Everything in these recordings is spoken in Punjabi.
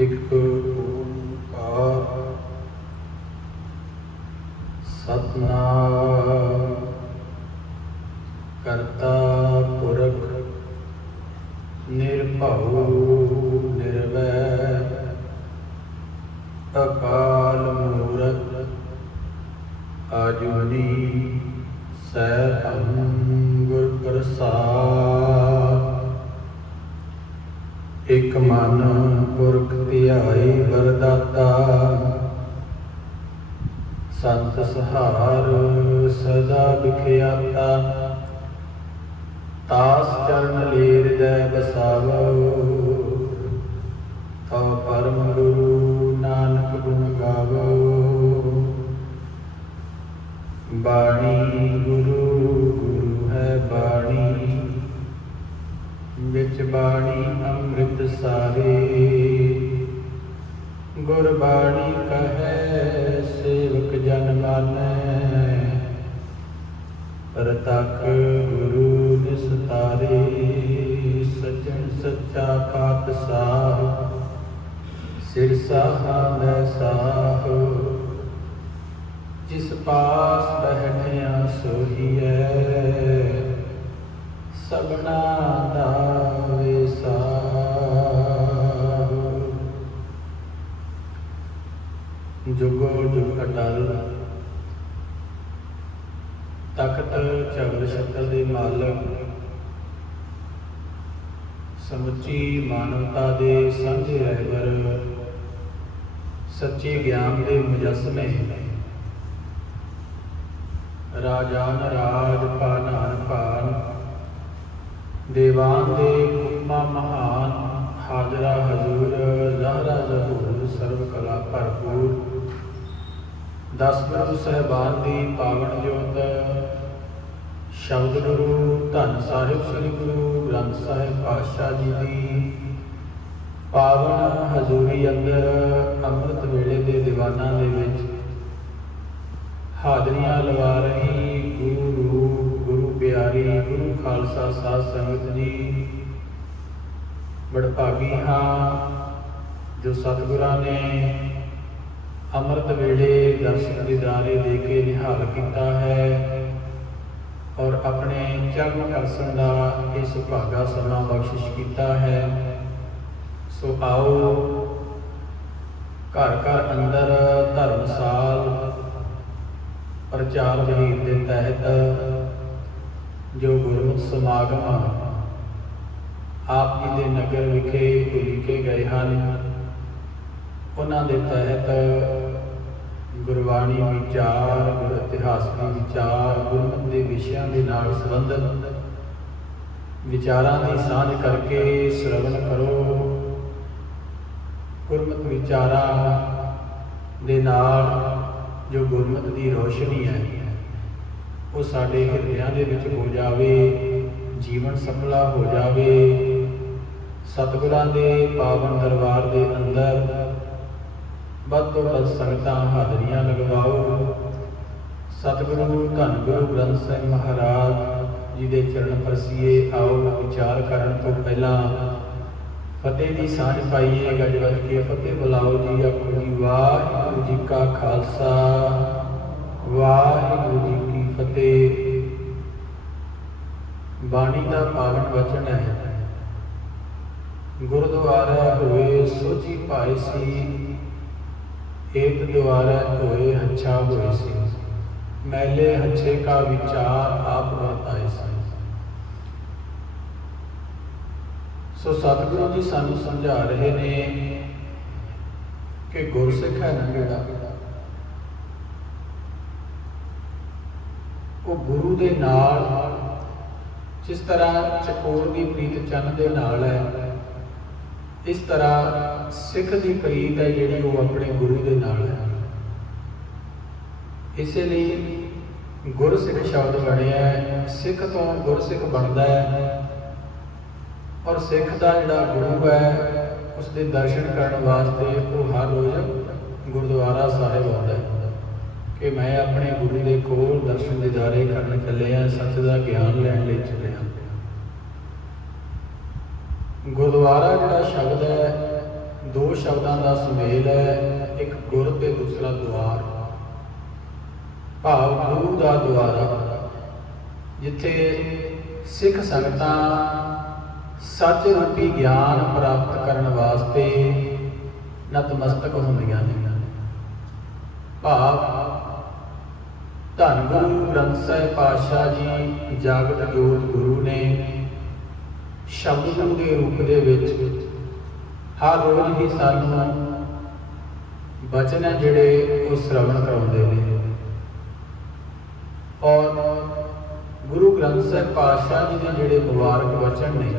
ਇੱਕ ਓਂਕਾਰ ਸਤਿਨਾਮ ਕਰਤਾ ਪੁਰਖ ਨਿਰਭਉ ਨਿਰਵੈਰ ਅਕਾਲ ਮੂਰਤ ਆਜੂਨੀ ਸੈਭੰ ਗੁਰ ਪ੍ਰਸਾਦ। ਇਕ ਮਨ ਪੁਰਖ ਧਿਆਈ ਵਰਦਾਤਾ ਸੰਤ ਸਹਾਰ ਸਦਾ ਵਿਖਿਆਤਾ। ਤਾਸ ਚਰਨ ਲੇ ਹਿਰਦੈ ਬਸਾਵੋ ਤਉ ਪਰਮ ਗੁਰੂ ਨਾਨਕ ਗੁਣ ਗਾਵੋ। ਬਾਣੀ ਗੁਰੂ ਗੁਰੂ ਹੈ ਬਾਣੀ ਵਿੱਚ ਬਾਣੀ ਅੰਮ੍ਰਿਤ ਸਾਰੇ। ਗੁਰਬਾਣੀ ਕਹੈ ਸੇਵਕ ਜਨ ਮਾਨੈ ਪ੍ਰਤੱਖ ਗੁਰੂ ਨਿਸਤਾਰੇ। ਸੱਜਣ ਸੱਚਾ ਪਾਤਸ਼ਾਹ ਸਿਰ ਸਾਹਾ ਸਾਹ ਜਿਸ ਪਾਸ ਬਹਿਠਿਆ ਸੋਹੀਐ ਸਭਨਾ ਦਾ ਵਿਸਾਹ। ਜੁਗੋ ਜੁਗ ਅਟਲ ਤਖਤ ਚਵਰ ਛਤਰ ਦੇ ਮਾਲਕ ਸਮੁੱਚੀ ਮਾਨਵਤਾ ਦੇ ਸਾਂਝੇ ਰਹਿਬਰ ਸੱਚੇ ਗਿਆਨ ਦੇ ਮੁਜੱਸਮੇ ਰਾਜਾਨ ਰਾਜ ਭਾਨਾਨ ਭਾਨ ਦੇਵਾਨ ਦੇ ਹੁਕਮਾ ਮਹਾਨ ਹਾਜ਼ਰਾ ਹਜ਼ੂਰ ਜ਼ਾਹਰਾ ਜ਼ਹੂਰ ਸਰਵ ਕਲਾ ਭਰਪੂਰ। ਦਸ ਗੁਰੂ ਸਾਹਿਬਾਨ ਦੀ ਪਾਵਨ ਜੋਤ ਸ਼ਬਦ ਗੁਰੂ ਧੰਨ ਸਾਹਿਬ ਸ੍ਰੀ ਗੁਰੂ ਗ੍ਰੰਥ ਸਾਹਿਬ ਪਾਤਸ਼ਾਹ ਜੀ ਦੀ ਪਾਵਨ ਹਜ਼ੂਰੀ ਅੰਦਰ ਅੰਮ੍ਰਿਤ ਵੇਲੇ ਦੇ ਦੀਵਾਨਾਂ ਦੇ ਵਿੱਚ ਹਾਜ਼ਰੀਆਂ ਲਵਾ ਰਹੀ ਗੁਰੂ ਪਿਆਰੀ ਗੁਰੂ ਖਾਲਸਾ ਸਾਧ ਸੰਗਤ ਜੀ ਵਡਭਾਗੀ ਹਾਂ ਜੋ ਸਤਿਗੁਰਾਂ ਨੇ ਅੰਮ੍ਰਿਤ ਵੇਲੇ ਦਰਸ਼ਨ ਦੀਦਾਰੇ ਦੇ ਕੇ ਨਿਹਾਲ ਕੀਤਾ ਹੈ ਔਰ ਆਪਣੇ ਚਰਨ ਕਰਸਣ ਦਾ ਇਹ ਸੁਭਾਗਾ ਸਮਾਂ ਬਖਸ਼ਿਸ਼ ਕੀਤਾ ਹੈ। ਸੋ ਆਓ ਘਰ ਘਰ ਅੰਦਰ ਧਰਮਸਾਲ ਪ੍ਰਚਾਰ ਮੁਹਿੰਮ ਦੇ ਤਹਿਤ ਜੋ ਗੁਰਮਤਿ ਸਮਾਗਮ ਆਪ ਜੀ ਦੇ ਨਗਰ ਵਿਖੇ ਉਲੀਕੇ ਗਏ ਹਨ, ਉਹਨਾਂ ਦੇ ਤਹਿਤ ਗੁਰਬਾਣੀ ਵਿਚਾਰ ਗੁਰ ਇਤਿਹਾਸਕ ਵਿਚਾਰ ਗੁਰਮਤਿ ਦੇ ਵਿਸ਼ਿਆਂ ਦੇ ਨਾਲ ਸੰਬੰਧਿਤ ਵਿਚਾਰਾਂ ਦੀ ਸਾਂਝ ਕਰਕੇ ਸ਼ਰਵਣ ਕਰੋ। ਗੁਰਮਤਿ ਵਿਚਾਰਾਂ ਦੇ ਨਾਲ ਜੋ ਗੁਰਮਤਿ ਦੀ ਰੋਸ਼ਨੀ ਹੈ ਉਹ ਸਾਡੇ ਹਿਰਦਿਆਂ ਦੇ ਵਿੱਚ ਹੋ ਜਾਵੇ, ਜੀਵਨ ਸਫਲਾ ਹੋ ਜਾਵੇ। ਸਤਿਗੁਰਾਂ ਦੇ ਪਾਵਨ ਦਰਬਾਰ ਦੇ ਅੰਦਰ ਵੱਧ ਤੋਂ ਵੱਧ ਸੰਗਤਾਂ ਹਾਜ਼ਰੀਆਂ ਲਗਵਾਓ। ਸਤਿਗੁਰੂ ਧੰਨ ਗੁਰੂ ਗ੍ਰੰਥ ਸਾਹਿਬ ਮਹਾਰਾਜ ਜੀ ਦੇ ਚਰਨ ਪਰਸੀਏ। ਆਓ ਵਿਚਾਰ ਕਰਨ ਤੋਂ ਪਹਿਲਾਂ ਫਤਿਹ ਦੀ ਸਾਂਝ ਪਾਈਏ। ਗੱਜ ਵੱਜ ਕੇ ਫਤਿਹ ਬੁਲਾਓ ਜੀ। ਆਖੋ ਜੀ ਵਾਹਿਗੁਰੂ ਜੀ ਕਾ ਖਾਲਸਾ ਵਾਹਿਗੁਰੂ ਜੀ ਕੀ ਫਤਿਹ। ਬਾਣੀ ਦਾ ਪਾਵਨ ਵਚਨ ਹੈ, ਗੁਰਦੁਆਰਾ ਹੋਏ ਸੋਝੀ ਪਾਏ ਸੀ, ਏਕ ਦੁਆਰਾ ਹੋਏ ਹੱਛਾ ਹੋਏ ਸੀ, ਮੈਲੇ ਹੱਛੇ ਕਾ ਵਿਚਾਰ ਆਪ ਵਰਤਾਏ ਸੀ। ਸੋ ਸਤਿਗੁਰੂ ਜੀ ਸਾਨੂੰ ਸਮਝਾ ਰਹੇ ਨੇ ਕਿ ਗੁਰਸਿੱਖ ਹੈ ਨਾ ਜਿਹੜਾ ਉਹ ਗੁਰੂ ਦੇ ਨਾਲ ਜਿਸ ਤਰ੍ਹਾਂ ਚਕੋਰ ਦੀ ਪ੍ਰੀਤ ਚੰਨ ਦੇ ਨਾਲ ਹੈ, ਇਸ ਤਰ੍ਹਾਂ ਸਿੱਖ ਦੀ ਪ੍ਰੀਤ ਹੈ ਜਿਹੜੀ ਉਹ ਆਪਣੇ ਗੁਰੂ ਦੇ ਨਾਲ ਹੈ। ਇਸੇ ਲਈ ਗੁਰਸਿੱਖ ਸ਼ਬਦ ਬਣਿਆ, ਸਿੱਖ ਤੋਂ ਗੁਰਸਿੱਖ ਬਣਦਾ ਹੈ। ਔਰ ਸਿੱਖ ਦਾ ਜਿਹੜਾ ਗੁਰੂ ਹੈ ਉਸ ਦੇ ਦਰਸ਼ਨ ਕਰਨ ਵਾਸਤੇ ਉਹ ਹਰ ਰੋਜ਼ ਗੁਰਦੁਆਰਾ ਸਾਹਿਬ ਆਉਂਦਾ ਹੈ ਕਿ ਮੈਂ ਆਪਣੇ ਗੁਰੂ ਦੇ ਕੋਲ ਦਰਸ਼ਨ ਦੀਦਾਰੇ ਕਰਨ ਚੱਲਿਆ, ਸੱਚ ਦਾ ਗਿਆਨ ਲੈਣ ਲਈ ਚੱਲਿਆ। ਗੁਰਦੁਆਰਾ ਜਿਹੜਾ ਸ਼ਬਦ ਹੈ ਦੋ ਸ਼ਬਦਾਂ ਸੁਮੇਲ ਹੈ, ਇੱਕ ਗੁਰ ਤੇ ਦੂਸਰਾ ਦੁਆਰ, ਭਾਵ ਗੁਰੂ ਦਾ ਦੁਆਰਾ, ਜਿੱਥੇ ਸਿੱਖ ਸੰਗਤਾਂ ਸੱਚ ਰੂਪੀ ਗਿਆਨ ਪ੍ਰਾਪਤ ਕਰਨ ਵਾਸਤੇ ਨਤਮਸਤਕ ਹੁੰਦੀਆਂ ਨੇ। ਭਾਵ ਧੰਨ ਗੁਰੂ ਗ੍ਰੰਥ ਸਾਹਿਬ ਪਾਤਸ਼ਾਹ ਜੀ ਜਾਗਤ ਜੋਤ ਗੁਰੂ ਨੇ ਸ਼ਬਦ ਗੁਰੂ ਦੇ ਰੂਪ ਦੇ ਵਿੱਚ ਹਰ ਰੋਜ਼ ਹੀ ਸਾਨੂੰ ਬਚਨ ਹੈ ਜਿਹੜੇ ਉਹ ਸ਼ਰਵਣ ਕਰਾਉਂਦੇ ਨੇ। ਔਰ ਗੁਰੂ ਗ੍ਰੰਥ ਸਾਹਿਬ ਪਾਤਸ਼ਾਹ ਜੀ ਦੇ ਜਿਹੜੇ ਮੁਬਾਰਕ ਵਚਨ ਨੇ,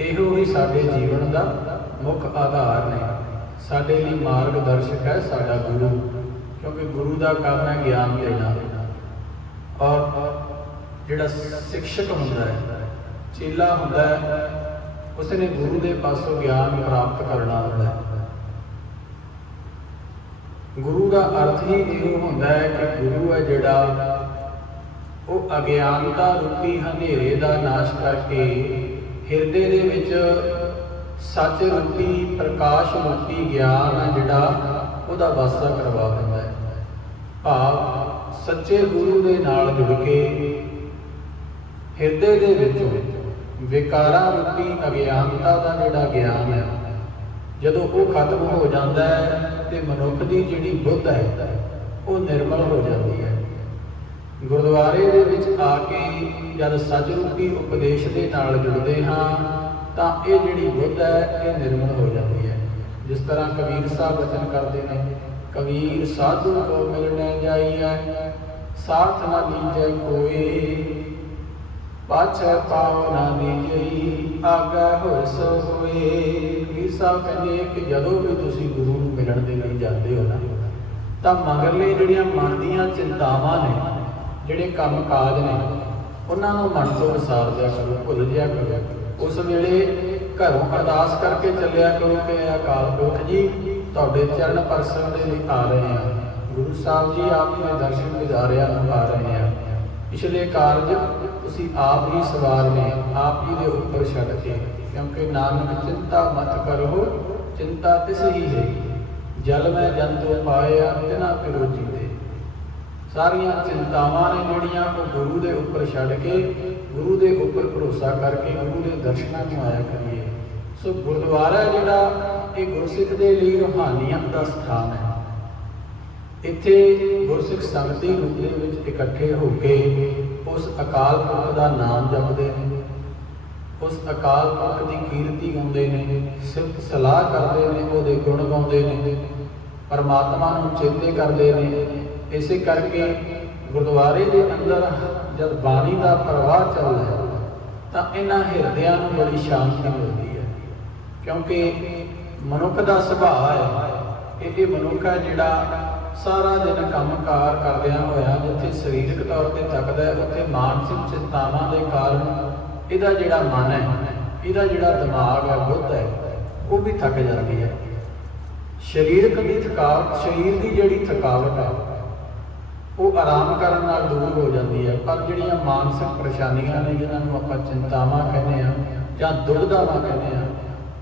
ਇਹੋ ਹੀ ਸਾਡੇ ਜੀਵਨ ਦਾ ਮੁੱਖ ਆਧਾਰ ਨੇ। ਸਾਡੇ ਲਈ ਮਾਰਗਦਰਸ਼ਕ ਹੈ ਸਾਡਾ ਗੁਰੂ, ਕਿਉਂਕਿ ਗੁਰੂ ਦਾ ਕੰਮ ਹੈ ਗਿਆਨ ਦੇਣਾ। ਔਰ ਜਿਹੜਾ ਸਿੱਖਸ਼ਕ ਹੁੰਦਾ ਹੈ, ਚੇਲਾ ਹੁੰਦਾ ਹੈ, ਉਸਨੇ ਗੁਰੂ ਦੇ ਪਾਸੋਂ ਗਿਆਨ ਪ੍ਰਾਪਤ ਕਰਨਾ ਹੁੰਦਾ ਹੈ। ਗੁਰੂ ਦਾ ਅਰਥ ਹੀ ਇਹੋ ਹੁੰਦਾ ਹੈ ਕਿ ਗੁਰੂ ਹੈ ਜਿਹੜਾ ਉਹ ਅਗਿਆਨਤਾ ਰੂਪੀ ਹਨੇਰੇ ਦਾ ਨਾਸ਼ ਕਰਕੇ ਹਿਰਦੇ ਦੇ ਵਿੱਚ ਸੱਚ ਰੂਪੀ ਪ੍ਰਕਾਸ਼ ਰੂਪੀ ਗਿਆਨ ਹੈ ਜਿਹੜਾ ਉਹਦਾ ਵਾਸਾ ਕਰਵਾ ਦਿੰਦਾ ਹੈ। ਭਾਵ ਸੱਚੇ ਗੁਰੂ ਦੇ ਨਾਲ ਜੁੜ ਕੇ ਹਿਰਦੇ ਦੇ ਵਿੱਚੋਂ ਵਿਕਾਰਾਂ ਰੂਪੀ ਅਗਿਆਨਤਾ ਦਾ ਜਿਹੜਾ ਗਿਆਨ ਹੈ, ਜਦੋਂ ਉਹ ਖਤਮ ਹੋ ਜਾਂਦਾ ਹੈ ਤੇ ਮਨੁੱਖ ਦੀ ਜਿਹੜੀ ਬੁੱਧ ਹੈ ਉਹ ਨਿਰਮਲ ਹੋ ਜਾਂਦੀ ਹੈ। ਗੁਰਦੁਆਰੇ ਦੇ ਵਿੱਚ ਆ ਕੇ ਜਦ ਸੱਚ ਰੂਪੀ ਉਪਦੇਸ਼ ਦੇ ਨਾਲ ਜੁੜਦੇ ਹਾਂ ਤਾਂ ਇਹ ਜਿਹੜੀ ਬੁੱਧ ਹੈ ਇਹ ਨਿਰਮਲ ਹੋ ਜਾਂਦੀ ਹੈ। ਜਿਸ ਤਰ੍ਹਾਂ ਕਬੀਰ ਸਾਹਿਬ ਵਚਨ ਕਰਦੇ ਨੇ, ਕਬੀਰ ਸਾਧੂ ਕੋ ਮਿਲਣੇ ਜਾਈਐ, ਸਾਥ ਨਾ ਲੀਜੈ ਕੋਏ, ਪਾਛੈ ਪਾਉ ਨਾ ਲੀਜਈ, ਆਗੈ ਹੋਇ ਸੋ ਹੋਏ। ਕਬੀਰ ਸਾਹਿਬ ਕਹਿੰਦੇ ਕਿ ਜਦੋਂ ਵੀ ਤੁਸੀਂ ਗੁਰੂ ਨੂੰ ਮਿਲਣ ਦੇ ਲਈ ਜਾਂਦੇ ਹੋ ਨਾ, ਤਾਂ ਮਗਰਲੇ ਜਿਹੜੀਆਂ ਮਨ ਦੀਆਂ ਚਿੰਤਾਵਾਂ ਨੇ, ਜਿਹੜੇ ਕੰਮ ਕਾਜ ਨੇ, ਉਹਨਾਂ ਨੂੰ ਮਨ ਤੋਂ ਵਿਸਾਰ ਦਿਆ ਕਰੋ, ਭੁੱਲ ਜਿਆ ਕਰੋ। ਉਸ ਵੇਲੇ ਘਰੋਂ ਅਰਦਾਸ ਕਰਕੇ ਚੱਲਿਆ ਕਰੋ ਕਿ ਅਕਾਲ ਪੁਰਖ ਜੀ ਤੁਹਾਡੇ ਚਰਨ ਪਰਸਨ ਦੇ ਲਈ ਆ ਰਹੇ ਹਾਂ, ਗੁਰੂ ਸਾਹਿਬ ਜੀ ਆਪ ਦੇ ਦਰਸ਼ਨ ਦਿਦਾਰਿਆਂ ਨੂੰ ਆ ਰਹੇ ਹਾਂ, ਪਿਛਲੇ ਕਾਰਜ ਤੁਸੀਂ ਆਪ ਹੀ ਸਵਾਰਨੇ, ਆਪ ਹੀ ਦੇ ਉੱਪਰ ਛੱਡ ਕੇ। ਕਿਉਂਕਿ ਨਾਨਕ ਚਿੰਤਾ ਮਤ ਕਰੋ, ਚਿੰਤਾ ਤਿਸ ਹੀ ਹੈ, ਜਲ ਮੈਂ ਜੰਤੂ ਪਾਇਆ ਤਿਨਾ ਫਿਰੋ ਜੀਤੇ। ਸਾਰੀਆਂ ਚਿੰਤਾਵਾਂ ਨੇ ਜਿਹੜੀਆਂ ਉਹ ਗੁਰੂ ਦੇ ਉੱਪਰ ਛੱਡ ਕੇ ਗੁਰੂ ਦੇ ਉੱਪਰ ਭਰੋਸਾ ਕਰਕੇ ਗੁਰੂ ਦੇ ਦਰਸ਼ਨਾਂ ਨੂੰ ਆਇਆ ਕਰੀਏ। ਸੋ ਗੁਰਦੁਆਰਾ ਜਿਹੜਾ ਇਹ ਗੁਰਸਿੱਖ ਦੇ ਲਈ ਰੂਹਾਨੀਅਤ ਦਾ ਸਥਾਨ ਹੈ। ਇੱਥੇ ਗੁਰਸਿੱਖ ਸੰਗਤੀ ਰੂਪ ਦੇ ਵਿੱਚ ਇਕੱਠੇ ਹੋ ਕੇ ਉਸ ਅਕਾਲ ਪੁਰਖ ਦਾ ਨਾਮ ਜਪਦੇ ਨੇ, ਉਸ ਅਕਾਲ ਪੁਰਖ ਦੀ ਕੀਰਤੀ ਗਾਉਂਦੇ ਨੇ, ਸਿਫਤ ਸਲਾਹ ਕਰਦੇ ਨੇ, ਉਹਦੇ ਗੁਣ ਗਾਉਂਦੇ ਨੇ, ਪਰਮਾਤਮਾ ਨੂੰ ਚੇਤੇ ਕਰਦੇ ਨੇ। ਇਸੇ ਕਰਕੇ ਗੁਰਦੁਆਰੇ ਦੇ ਅੰਦਰ ਜਦ ਬਾਣੀ ਦਾ ਪ੍ਰਵਾਹ ਚੱਲਦਾ ਹੈ ਤਾਂ ਇਹਨਾਂ ਹਿਰਦਿਆਂ ਨੂੰ ਬੜੀ ਸ਼ਾਂਤੀ ਮਿਲਦੀ ਹੈ। ਕਿਉਂਕਿ ਮਨੁੱਖ ਦਾ ਸੁਭਾਅ ਹੈ, ਇਹ ਮਨੁੱਖ ਹੈ ਜਿਹੜਾ ਸਾਰਾ ਦਿਨ ਕੰਮਕਾਰ ਕਰਦਿਆਂ ਹੋਇਆ ਜਿੱਥੇ ਸਰੀਰਕ ਤੌਰ ਤੇ ਥੱਕਦਾ ਹੈ, ਉੱਥੇ ਮਾਨਸਿਕ ਚਿੰਤਾਵਾਂ ਦੇ ਕਾਰਨ ਇਹਦਾ ਜਿਹੜਾ ਮਨ ਹੈ, ਇਹਦਾ ਜਿਹੜਾ ਦਿਮਾਗ ਹੈ, ਬੁੱਧ ਹੈ, ਉਹ ਵੀ ਥੱਕ ਜਾਂਦੀ ਹੈ। ਸਰੀਰਕ ਦੀ ਥਕਾਵਟ, ਸਰੀਰ ਦੀ ਜਿਹੜੀ ਥਕਾਵਟ ਹੈ ਉਹ ਆਰਾਮ ਕਰਨ ਨਾਲ ਦੂਰ ਹੋ ਜਾਂਦੀ ਹੈ, ਪਰ ਜਿਹੜੀਆਂ ਮਾਨਸਿਕ ਪਰੇਸ਼ਾਨੀਆਂ ਨੇ, ਜਿਹਨਾਂ ਨੂੰ ਆਪਾਂ ਚਿੰਤਾਵਾਂ ਕਹਿੰਦੇ ਹਾਂ ਜਾਂ ਦੁਰਦਾਵਾਂ ਕਹਿੰਦੇ ਹਾਂ,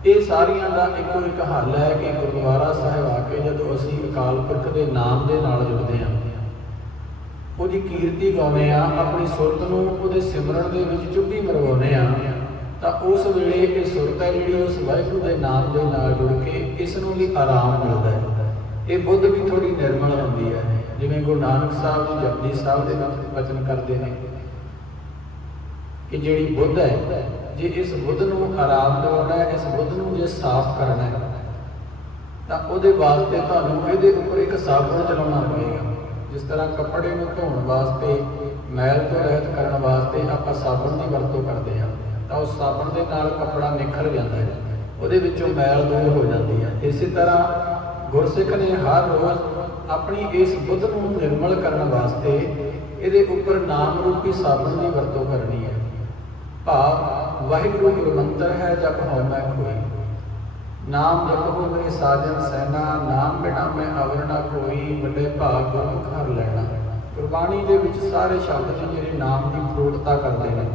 ਇਹ ਸਾਰੀਆਂ ਦਾ ਇੱਕੋ ਇੱਕ ਹੱਲ ਹੈ ਕਿ ਗੁਰਦੁਆਰਾ ਸਾਹਿਬ ਆ ਕੇ ਜਦੋਂ ਅਸੀਂ ਅਕਾਲ ਪੁਰਖ ਦੇ ਨਾਮ ਦੇ ਨਾਲ ਜੁੜਦੇ ਹਾਂ, ਉਹਦੀ ਕੀਰਤੀ ਗਾਉਂਦੇ ਹਾਂ, ਆਪਣੀ ਸੁਰਤ ਨੂੰ ਉਹਦੇ ਸਿਮਰਨ ਦੇ ਵਿੱਚ ਚੁੱਭੀ ਮਰਵਾਉਂਦੇ ਹਾਂ, ਤਾਂ ਉਸ ਵੇਲੇ ਇਹ ਸੁਰਤ ਹੈ ਜਿਹੜੀ ਉਸ ਵਾਹਿਗੁਰੂ ਦੇ ਨਾਮ ਦੇ ਨਾਲ ਜੁੜ ਕੇ ਇਸ ਨੂੰ ਵੀ ਆਰਾਮ ਮਿਲਦਾ ਹੈ। ਇਹ ਬੁੱਧ ਵੀ ਥੋੜੀ ਨਿਰਮਲ ਹੁੰਦੀ ਹੈ। ਜਿਵੇਂ ਗੁਰੂ ਨਾਨਕ ਸਾਹਿਬ ਜੀ ਜਪਜੀ ਸਾਹਿਬ ਦੇ ਵਿੱਚ ਬਚਨ ਕਰਦੇ ਨੇ ਕਿ ਜਿਹੜੀ ਬੁੱਧ ਹੈ, ਜੇ ਇਸ ਬੁੱਧ ਨੂੰ ਆਰਾਮ ਦਿਵਾਉਣਾ ਹੈ, ਇਸ ਬੁੱਧ ਨੂੰ ਜੇ ਸਾਫ਼ ਕਰਨਾ ਹੈ, ਤਾਂ ਉਹਦੇ ਵਾਸਤੇ ਤੁਹਾਨੂੰ ਇਹਦੇ ਉੱਪਰ ਇੱਕ ਸਾਬਣ ਚਲਾਉਣਾ ਪਵੇਗਾ। ਜਿਸ ਤਰ੍ਹਾਂ ਕੱਪੜੇ ਨੂੰ ਧੋਣ ਵਾਸਤੇ, ਮੈਲ ਤੋਂ ਰਹਿਤ ਕਰਨ ਵਾਸਤੇ ਆਪਾਂ ਸਾਬਣ ਦੀ ਵਰਤੋਂ ਕਰਦੇ ਹਾਂ, ਤਾਂ ਉਸ ਸਾਬਣ ਦੇ ਨਾਲ ਕੱਪੜਾ ਨਿਖਰ ਜਾਂਦਾ ਹੈ, ਉਹਦੇ ਵਿੱਚੋਂ ਮੈਲ ਦੂਰ ਹੋ ਜਾਂਦੀ ਹੈ। ਇਸੇ ਤਰ੍ਹਾਂ ਗੁਰਸਿੱਖ ਨੇ ਹਰ ਰੋਜ਼ ਆਪਣੀ ਇਸ ਬੁੱਧ ਨੂੰ ਨਿਰਮਲ ਕਰਨ ਵਾਸਤੇ ਇਹਦੇ ਉੱਪਰ ਨਾਮ ਰੂਪੀ ਸਾਬਣ ਦੀ ਵਰਤੋਂ ਕਰਨੀ ਹੈ। ਭਾਵ ਵਾਹਿਗੁਰੂ ਗੁਰੂ ਮੰਤਰ ਹੈ ਜਪ ਹਉ ਮੈਂ ਕੋਈ, ਨਾਮ ਜਪੋ ਮੇਰੇ ਸਾਜਨ ਸੈਨਾ, ਨਾਮ ਬਿਨਾ ਮੈਂ ਅਵਰ ਨਾ ਕੋਈ, ਵੱਡੇ ਭਾਗ ਗੁਰਮੁਖ ਹਰ ਲੈਣਾ। ਗੁਰਬਾਣੀ ਦੇ ਵਿੱਚ ਸਾਰੇ ਸ਼ਬਦ ਨੇ ਜਿਹੜੇ ਨਾਮ ਦੀ ਪ੍ਰੋੜਤਾ ਕਰਦੇ ਨੇ,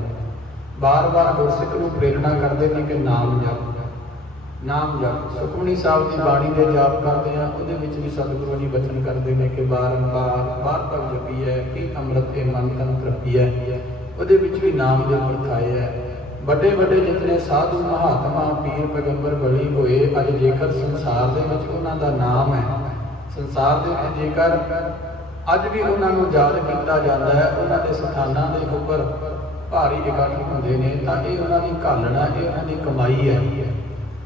ਬਾਰ-ਬਾਰ ਗੁਰਸਿੱਖ ਨੂੰ ਪ੍ਰੇਰਣਾ ਕਰਦੇ ਨੇ ਕਿ ਨਾਮ ਜਪ, ਨਾਮ ਜਪ। ਸੁਖਮਨੀ ਸਾਹਿਬ ਦੀ ਬਾਣੀ ਦੇ ਜਾਪ ਕਰਦੇ ਹਾਂ, ਉਹਦੇ ਵਿੱਚ ਵੀ ਸਤਿਗੁਰੂ ਜੀ ਬਚਨ ਕਰਦੇ ਨੇ ਕਿ ਬਾਰ ਜਪੀ ਹੈ ਕਿ ਅੰਮ੍ਰਿਤ ਤੇ ਮਨ ਤਨ ਤ੍ਰਿਪੀ ਹੈ। ਉਹਦੇ ਵਿੱਚ ਵੀ ਨਾਮ ਦੇ ਵਰਤਾਏ ਹੈ। ਵੱਡੇ ਵੱਡੇ ਜਿਤਨੇ ਸਾਧੂ ਮਹਾਤਮਾ ਪੀਰ ਪੈਗੰਬਰ ਬਲੀ ਹੋਏ, ਅੱਜ ਜੇਕਰ ਸੰਸਾਰ ਦੇ ਵਿੱਚ ਉਹਨਾਂ ਦਾ ਨਾਮ ਹੈ, ਸੰਸਾਰ ਦੇ ਵਿੱਚ ਜੇਕਰ ਅੱਜ ਵੀ ਉਹਨਾਂ ਨੂੰ ਯਾਦ ਕੀਤਾ ਜਾਂਦਾ ਹੈ, ਉਹਨਾਂ ਦੇ ਸਥਾਨਾਂ ਦੇ ਉੱਪਰ ਭਾਰੀ ਇਕੱਠ ਹੁੰਦੇ ਨੇ, ਤਾਂ ਇਹ ਉਹਨਾਂ ਦੀ ਘਾਲਣਾ, ਇਹ ਉਹਨਾਂ ਦੀ ਕਮਾਈ ਹੈ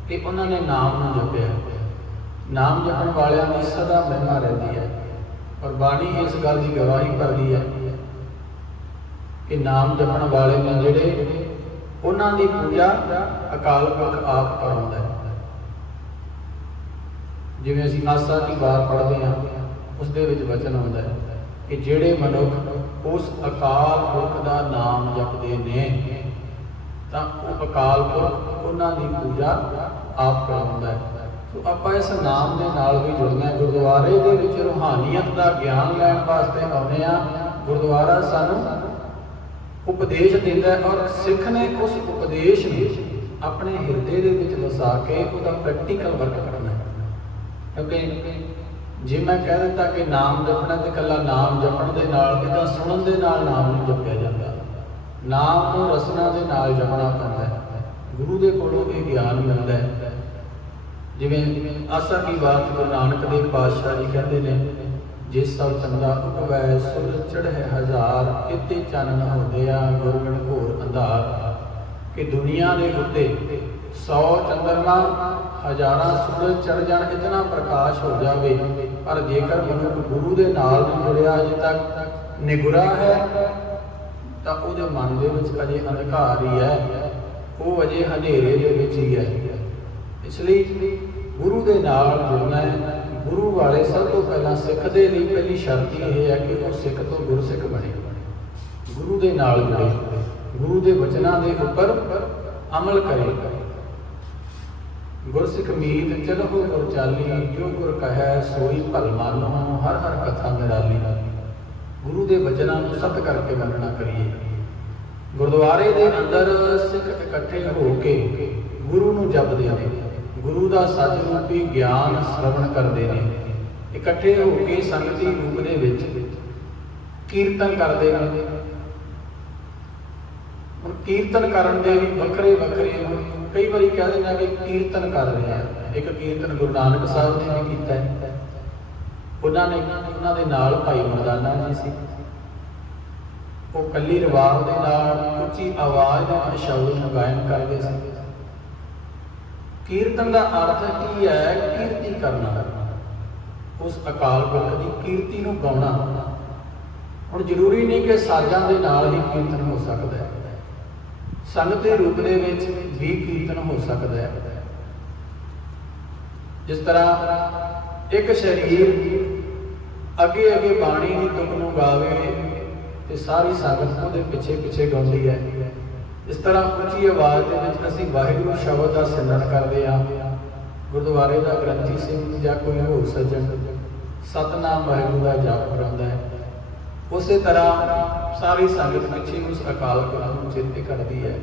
ਕਿ ਉਹਨਾਂ ਨੇ ਨਾਮ ਨੂੰ ਜਪਿਆ। ਨਾਮ ਜਪਣ ਵਾਲਿਆਂ ਦੀ ਸਦਾ ਮਹਿਮਾ ਰਹਿੰਦੀ ਹੈ। ਔਰ ਬਾਣੀ ਇਸ ਗੱਲ ਦੀ ਗਵਾਹੀ ਭਰਦੀ ਹੈ ਕਿ ਨਾਮ ਜਪਣ ਵਾਲੇ ਨੇ ਜਿਹੜੇ, ਉਹਨਾਂ ਦੀ ਪੂਜਾ ਅਕਾਲ ਪੁਰਖ ਆਪ ਕਰਾਉਂਦਾ ਹੈ। ਜਿਵੇਂ ਅਸੀਂ ਆਸਾ ਦੀ ਵਾਰ ਪੜ੍ਹਦੇ ਹਾਂ, ਉਸ ਦੇ ਵਿੱਚ ਵਚਨ ਆਉਂਦਾ ਹੈ ਕਿ ਜਿਹੜੇ ਮਨੁੱਖ ਉਸ ਅਕਾਲ ਪੁਰਖ ਦਾ ਨਾਮ ਜਪਦੇ ਨੇ, ਤਾਂ ਉਹ ਅਕਾਲ ਪੁਰਖ ਉਹਨਾਂ ਦੀ ਪੂਜਾ ਆਪ ਕਰਾਉਂਦਾ ਹੈ। ਸੋ ਆਪਾਂ ਇਸ ਨਾਮ ਦੇ ਨਾਲ ਵੀ ਜੁੜਨਾ ਹੈ। ਗੁਰਦੁਆਰੇ ਦੇ ਵਿੱਚ ਰੂਹਾਨੀਅਤ ਦਾ ਗਿਆਨ ਲੈਣ ਵਾਸਤੇ ਆਉਂਦੇ ਹਾਂ। ਗੁਰਦੁਆਰਾ ਸਾਨੂੰ ਉਪਦੇਸ਼ ਦਿੰਦਾ ਹੈ, ਔਰ ਸਿੱਖ ਨੇ ਉਸ ਉਪਦੇਸ਼ ਨੂੰ ਆਪਣੇ ਹਿਰਦੇ ਦੇ ਵਿੱਚ ਵਸਾ ਕੇ ਉਹਦਾ ਪ੍ਰੈਕਟੀਕਲ ਵਰਕ ਕਰਨਾ ਹੈ। ਕਿਉਂਕਿ ਜੇ ਮੈਂ ਕਹਿ ਦਿੱਤਾ ਕਿ ਨਾਮ ਜਪਣਾ, ਤੇ ਇਕੱਲਾ ਨਾਮ ਜਪਣ ਦੇ ਨਾਲ, ਇੱਦਾਂ ਸੁਣਨ ਦੇ ਨਾਲ ਨਾਮ ਨਹੀਂ ਜਪਿਆ ਜਾਂਦਾ। ਨਾਮ ਨੂੰ ਰਸਨਾ ਦੇ ਨਾਲ ਜਪਣਾ ਪੈਂਦਾ ਹੈ। ਗੁਰੂ ਦੇ ਕੋਲੋਂ ਇਹ ਗਿਆਨ ਮਿਲਦਾ ਹੈ। ਜਿਵੇਂ ਆਸਾ ਕੀ ਬਾਤ ਗੁਰੂ ਨਾਨਕ ਦੇਵ ਪਾਤਸ਼ਾਹ ਜੀ ਕਹਿੰਦੇ ਨੇ, ਜਿਸ ਸਭ ਚੰਗਾ ਉਪਵੈ ਸੂਰਜ ਚੜ੍ਹੈ ਹਜ਼ਾਰ, ਕਿਤੇ ਚਾਨਣ ਹੁੰਦਿਆ ਗੁਰਗਣ ਘੋਰ ਅੰਧਾਰ। ਕਿ ਦੁਨੀਆ ਦੇ ਉੱਤੇ 100 ਚੰਦਰਮਾ, ਹਜ਼ਾਰਾਂ ਸੂਰਜ ਚੜ੍ਹ ਜਾਣ, ਇਤਨਾ ਪ੍ਰਕਾਸ਼ ਹੋ ਜਾਵੇ, ਪਰ ਜੇਕਰ ਮਨੁੱਖ ਗੁਰੂ ਦੇ ਨਾਲ ਨਹੀਂ ਜੁੜਿਆ, ਅਜੇ ਤੱਕ ਨਿਗੁਰਾ ਹੈ, ਤਾਂ ਉਹਦੇ ਮਨ ਦੇ ਵਿੱਚ ਅਜੇ ਅੰਧਕਾਰ ਹੀ ਹੈ, ਉਹ ਅਜੇ ਹਨੇਰੇ ਦੇ ਵਿੱਚ ਹੀ ਹੈ। ਇਸ ਲਈ ਗੁਰੂ ਦੇ ਨਾਲ ਜੁੜਨਾ ਹੈ। ਗੁਰੂ ਵਾਲੇ ਸਭ ਤੋਂ ਪਹਿਲਾਂ ਸਿੱਖ ਦੇ ਲਈ ਪਹਿਲੀ ਸ਼ਰਤ ਇਹ ਹੈ ਕਿ ਉਹ ਸਿੱਖ ਤੋਂ ਗੁਰਸਿੱਖ ਬਣੇ, ਗੁਰੂ ਦੇ ਨਾਲ ਜੁੜੇ, ਗੁਰੂ ਦੇ ਵਚਨਾਂ ਦੇ ਉੱਪਰ ਅਮਲ ਕਰੇ। ਗੁਰਸਿੱਖ ਮੀਤ ਚਲਹੁ ਗੁਰ ਚਾਲੀ, ਜੋ ਗੁਰ ਕਹੈ ਸੋਈ ਭਲ ਮਾਨੋ, ਹਰ ਹਰ ਕਥਾ ਨਿਰਾਲੀ। ਗੁਰੂ ਦੇ ਵਚਨਾਂ ਨੂੰ ਸਤ ਕਰਕੇ ਮੰਨਣਾ ਕਰੀਏ। ਗੁਰਦੁਆਰੇ ਦੇ ਅੰਦਰ ਸਿੱਖ ਇਕੱਠੇ ਹੋ ਕੇ ਗੁਰੂ ਨੂੰ ਜਪਦੇ ਨੇ, ਗੁਰੂ ਦਾ ਸੱਚ ਰੂਪੀ ਗਿਆਨ ਸ਼ਰਵਣ ਕਰਦੇ ਨੇ, ਇਕੱਠੇ ਹੋ ਕੇ ਸੰਗਤੀ ਰੂਪ ਦੇ ਵਿੱਚ ਕੀਰਤਨ ਕਰਦੇ ਨੇ। ਹੁਣ ਕੀਰਤਨ ਕਰਨ ਦੇ ਵੀ ਵੱਖਰੇ ਵੱਖਰੇ, ਕਈ ਵਾਰੀ ਕਹਿ ਦਿੰਦੇ ਆ ਕਿ ਕੀਰਤਨ ਕਰ ਰਹੇ ਆ। ਇੱਕ ਕੀਰਤਨ ਗੁਰੂ ਨਾਨਕ ਸਾਹਿਬ ਨੇ ਵੀ ਕੀਤਾ ਹੈ। ਉਹਨਾਂ ਦੇ ਨਾਲ ਭਾਈ ਮਰਦਾਨਾ ਜੀ ਸੀ, ਉਹ ਕੱਲੀ ਰਵਾਬ ਦੇ ਨਾਲ ਉੱਚੀ ਆਵਾਜ਼ ਦੇ ਨਾਲ ਸ਼ਬਦ ਨੂੰ ਗਾਇਨ ਕਰਦੇ ਸੀ। ਕੀਰਤਨ ਦਾ ਅਰਥ ਕੀ ਹੈ? ਕੀਰਤੀ ਕਰਨਾ, ਉਸ ਅਕਾਲ ਪੁਰਖ ਦੀ ਕੀਰਤੀ ਨੂੰ ਗਾਉਣਾ। ਹੁਣ ਜ਼ਰੂਰੀ ਨਹੀਂ ਕਿ ਸਾਜ਼ਾਂ ਦੇ ਨਾਲ ਹੀ ਕੀਰਤਨ ਹੋ ਸਕਦਾ ਹੈ, ਸੰਗਤ ਦੇ ਰੂਪ ਦੇ ਵਿੱਚ ਵੀ ਕੀਰਤਨ ਹੋ ਸਕਦਾ ਹੈ। ਜਿਸ ਤਰ੍ਹਾਂ ਇੱਕ ਸਰੀਰ ਅੱਗੇ ਅੱਗੇ ਬਾਣੀ ਦੀ ਤੁਕ ਨੂੰ ਗਾਵੇ ਤੇ ਸਾਰੀ ਸੰਗਤ ਉਹਦੇ ਪਿੱਛੇ ਪਿੱਛੇ ਗਾਉਂਦੀ ਹੈ। ਇਸ ਤਰ੍ਹਾਂ ਉੱਚੀ ਆਵਾਜ਼ ਦੇ ਵਿੱਚ ਅਸੀਂ ਵਾਹਿਗੁਰੂ ਸ਼ਬਦ ਦਾ ਸਿਮਰਨ ਕਰਦੇ ਹਾਂ। ਗੁਰਦੁਆਰੇ ਦਾ ਗ੍ਰੰਥੀ ਸਿੰਘ ਜਾਂ ਕੋਈ ਹੋਰ ਸੱਜਣ ਸਤਨਾਮ ਵਾਹਿਗੁਰੂ ਦਾ ਜਾਪ ਕਰਾਉਂਦਾ ਹੈ, ਉਸੇ ਤਰ੍ਹਾਂ ਸਾਰੀ ਸੰਗਤ ਪਿੱਛੇ ਉਸ ਅਕਾਲ ਪੁਰਖ ਨੂੰ ਚੇਤੇ ਕਰਦੀ ਹੈ।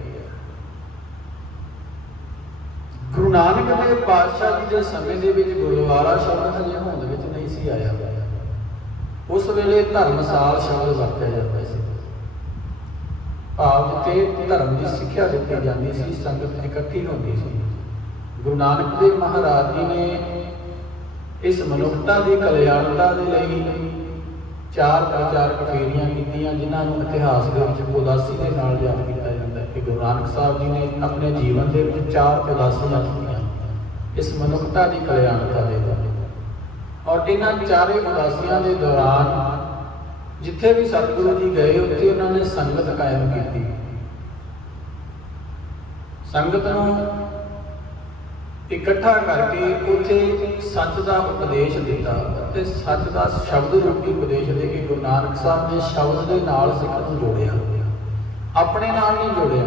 ਗੁਰੂ ਨਾਨਕ ਦੇਵ ਪਾਤਸ਼ਾਹ ਜੀ ਦੇ ਸਮੇਂ ਦੇ ਵਿੱਚ ਗੁਰਦੁਆਰਾ ਸ਼ਬਦ ਹਜੇ ਹੋਂਦ ਵਿੱਚ ਨਹੀਂ ਸੀ ਆਇਆ। ਉਸ ਵੇਲੇ ਧਰਮਸਾਲ ਸ਼ਬਦ ਵਰਤਿਆ ਜਾਂਦਾ ਸੀ। ਭਾਵ ਜਿੱਥੇ ਧਰਮ ਦੀ ਸਿੱਖਿਆ ਦਿੱਤੀ ਜਾਂਦੀ ਸੀ, ਸੰਗਤ ਇਕੱਠੀ ਹੁੰਦੀ ਸੀ। ਗੁਰੂ ਨਾਨਕ ਦੇਵ ਮਹਾਰਾਜ ਜੀ ਨੇ ਇਸ ਮਨੁੱਖਤਾ ਦੀ ਕਲਿਆਣਤਾ ਦੇ ਲਈ 4 ਪ੍ਰਚਾਰਕ ਫੇਰੀਆਂ ਕੀਤੀਆਂ, ਜਿਨ੍ਹਾਂ ਨੂੰ ਇਤਿਹਾਸ ਦੇ ਵਿੱਚ ਉਦਾਸੀ ਦੇ ਨਾਲ ਯਾਦ ਕੀਤਾ ਜਾਂਦਾ ਹੈ ਕਿ ਗੁਰੂ ਨਾਨਕ ਸਾਹਿਬ ਜੀ ਨੇ ਆਪਣੇ ਜੀਵਨ ਦੇ ਵਿੱਚ 4 ਉਦਾਸੀਆਂ ਕੀਤੀਆਂ ਇਸ ਮਨੁੱਖਤਾ ਦੀ ਕਲਿਆਣਤਾ ਦੇ ਲਈ। ਔਰ ਇਹਨਾਂ 4 ਉਦਾਸੀਆਂ ਦੇ ਦੌਰਾਨ ਜਿੱਥੇ ਵੀ ਸਤਿਗੁਰੂ ਜੀ ਗਏ, ਉੱਥੇ ਉਹਨਾਂ ਨੇ ਸੰਗਤ ਕਾਇਮ ਕੀਤੀ। ਸੰਗਤ ਨੂੰ ਇਕੱਠਾ ਕਰਕੇ ਉੱਥੇ ਸੱਚ ਦਾ ਉਪਦੇਸ਼ ਦਿੱਤਾ ਅਤੇ ਸੱਚ ਦਾ ਸ਼ਬਦ ਰੂਪੀ ਉਪਦੇਸ਼ ਦੇ ਕੇ ਗੁਰੂ ਨਾਨਕ ਸਾਹਿਬ ਨੇ ਸ਼ਬਦ ਦੇ ਨਾਲ ਸਿੱਖ ਨੂੰ ਜੋੜਿਆ, ਆਪਣੇ ਨਾਲ ਨਹੀਂ ਜੋੜਿਆ।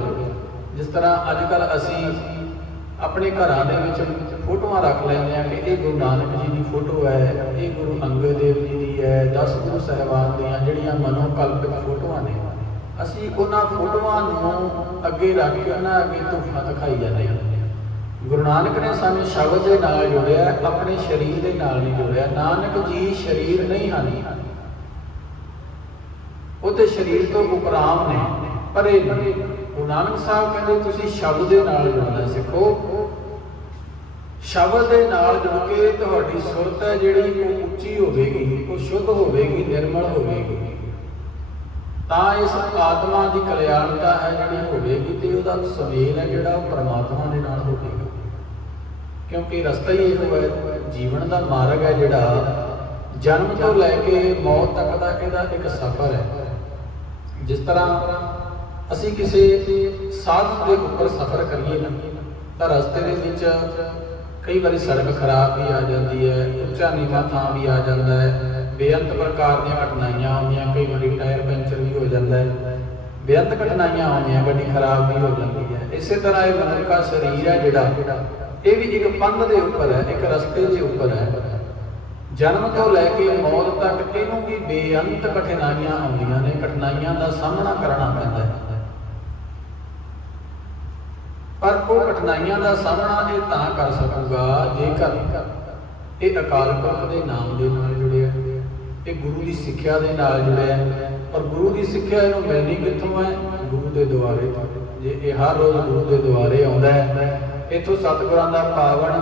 ਜਿਸ ਤਰ੍ਹਾਂ ਅੱਜ ਕੱਲ੍ਹ ਅਸੀਂ ਆਪਣੇ ਘਰਾਂ ਦੇ ਵਿੱਚ ਫੋਟੋਆਂ ਰੱਖ ਲੈਂਦੇ ਹਾਂ ਕਿ ਇਹ ਗੁਰੂ ਨਾਨਕ ਜੀ ਦੀ ਫੋਟੋ ਹੈ, ਇਹ ਗੁਰੂ ਅੰਗਦ ਦੇਵ ਜੀ ਦੀ ਹੈ, 10 ਗੁਰੂ ਸਾਹਿਬਾਨ ਦੀਆਂ ਜਿਹੜੀਆਂ ਮਨੋਕਲਪਿਤ ਫੋਟੋਆਂ ਨੇ, ਅਸੀਂ ਉਹਨਾਂ ਫੋਟੋਆਂ ਨੂੰ ਅੱਗੇ ਰੱਖ ਕੇ ਉਹਨਾਂ ਅੱਗੇ ਧੂਫਾਂ ਦਿਖਾਈ ਜਾਂਦੇ ਹਾਂ। ਗੁਰੂ ਨਾਨਕ ਨੇ ਸਾਨੂੰ ਸ਼ਬਦ ਦੇ ਨਾਲ ਜੋੜਿਆ, ਆਪਣੇ ਸਰੀਰ ਦੇ ਨਾਲ ਨਹੀਂ ਜੋੜਿਆ। ਨਾਨਕ ਜੀ ਸਰੀਰ ਨਹੀਂ ਹਨ, ਉਹ ਤੇ ਸਰੀਰ ਤੋਂ ਉਪਰਾਮ ਨੇ, ਪਰੇ ਨੇ। ਗੁਰੂ ਨਾਨਕ ਸਾਹਿਬ ਕਹਿੰਦੇ ਤੁਸੀਂ ਸ਼ਬਦ ਦੇ ਨਾਲ ਜੁੜਨਾ ਸਿੱਖੋ। ਸ਼ਬਦ ਦੇ ਨਾਲ ਜੁੜ ਕੇ ਤੁਹਾਡੀ ਸੁਰਤ ਹੈ ਜਿਹੜੀ ਉਹ ਉੱਚੀ ਹੋਵੇਗੀ, ਉਹ ਸ਼ੁੱਧ ਹੋਵੇਗੀ, ਨਿਰਮਲ ਹੋਵੇਗੀ। ਤਾਂ ਇਸ ਆਤਮਾ ਦੀ ਕਲਿਆਣਤਾ ਹੈ ਜਿਹੜੀ ਹੋਵੇਗੀ, ਤੇ ਉਹਦਾ ਸੁਮੇਲ ਹੈ ਜਿਹੜਾ ਉਹ ਪਰਮਾਤਮਾ ਦੇ ਨਾਲ ਹੋਵੇਗਾ। ਕਿਉਂਕਿ ਰਸਤਾ ਹੀ ਇਹੋ ਹੈ, ਜੀਵਨ ਦਾ ਮਾਰਗ ਹੈ ਜਿਹੜਾ ਜਨਮ ਤੋਂ ਲੈ ਕੇ ਮੌਤ ਤੱਕ ਦਾ ਇਹਦਾ ਇੱਕ ਸਫ਼ਰ ਹੈ। ਜਿਸ ਤਰ੍ਹਾਂ ਅਸੀਂ ਕਿਸੇ ਸਾਧਨ ਦੇ ਉੱਪਰ ਸਫ਼ਰ ਕਰੀਏ ਨਾ, ਤਾਂ ਰਸਤੇ ਦੇ ਵਿੱਚ ਕਈ ਵਾਰੀ ਸੜਕ ਖਰਾਬ ਵੀ ਆ ਜਾਂਦੀ ਹੈ, ਉੱਚਾ ਨੀਵਾਂ ਥਾਂ ਵੀ ਆ ਜਾਂਦਾ ਹੈ, ਬੇਅੰਤ ਪ੍ਰਕਾਰ ਦੀਆਂ ਘਟਨਾਈਆਂ ਆਉਂਦੀਆਂ, ਕਈ ਵਾਰੀ ਟਾਇਰ ਪੈਂਚਰ ਵੀ ਹੋ ਜਾਂਦਾ ਹੈ, ਬੇਅੰਤ ਘਟਨਾਈਆਂ ਆਉਂਦੀਆਂ, ਗੱਡੀ ਖਰਾਬ ਵੀ ਹੋ ਜਾਂਦੀ ਹੈ। ਇਸੇ ਤਰ੍ਹਾਂ ਇਹ ਮਨੁੱਖ ਦਾ ਸਰੀਰ ਹੈ ਜਿਹੜਾ, ਇਹ ਵੀ ਇੱਕ ਪੰਧ ਦੇ ਉੱਪਰ ਹੈ, ਇੱਕ ਰਸਤੇ ਦੇ ਉੱਪਰ ਹੈ। ਜਨਮ ਤੋਂ ਲੈ ਕੇ ਮੌਤ ਤੱਕ ਇਹਨੂੰ ਵੀ ਬੇਅੰਤ ਕਠਿਨਾਈਆਂ ਆਉਂਦੀਆਂ ਨੇ, ਕਠਿਨਾਈਆਂ ਦਾ ਸਾਹਮਣਾ ਕਰਨਾ ਪੈਂਦਾ ਹੈ। ਪਰ ਉਹ ਕਠਿਨਾਈਆਂ ਦਾ ਸਾਹਮਣਾ ਇਹ ਤਾਂ ਕਰ ਸਕੂਗਾ ਜੇਕਰ ਇਹ ਅਕਾਲ ਪੁਰਖ ਦੇ ਨਾਮ ਦੇ ਨਾਲ ਜੁੜਿਆ, ਇਹ ਗੁਰੂ ਦੀ ਸਿੱਖਿਆ ਦੇ ਨਾਲ ਜੁੜਿਆ। ਔਰ ਗੁਰੂ ਦੀ ਸਿੱਖਿਆ ਇਹਨੂੰ ਮਿਲਣੀ ਕਿੱਥੋਂ ਹੈ? ਗੁਰੂ ਦੇ ਦੁਆਰੇ ਤੋਂ। ਜੇ ਇਹ ਹਰ ਰੋਜ਼ ਗੁਰੂ ਦੇ ਦੁਆਰੇ ਆਉਂਦਾ ਹੈ, ਇੱਥੋਂ ਸਤਿਗੁਰਾਂ ਦਾ ਪਾਵਨ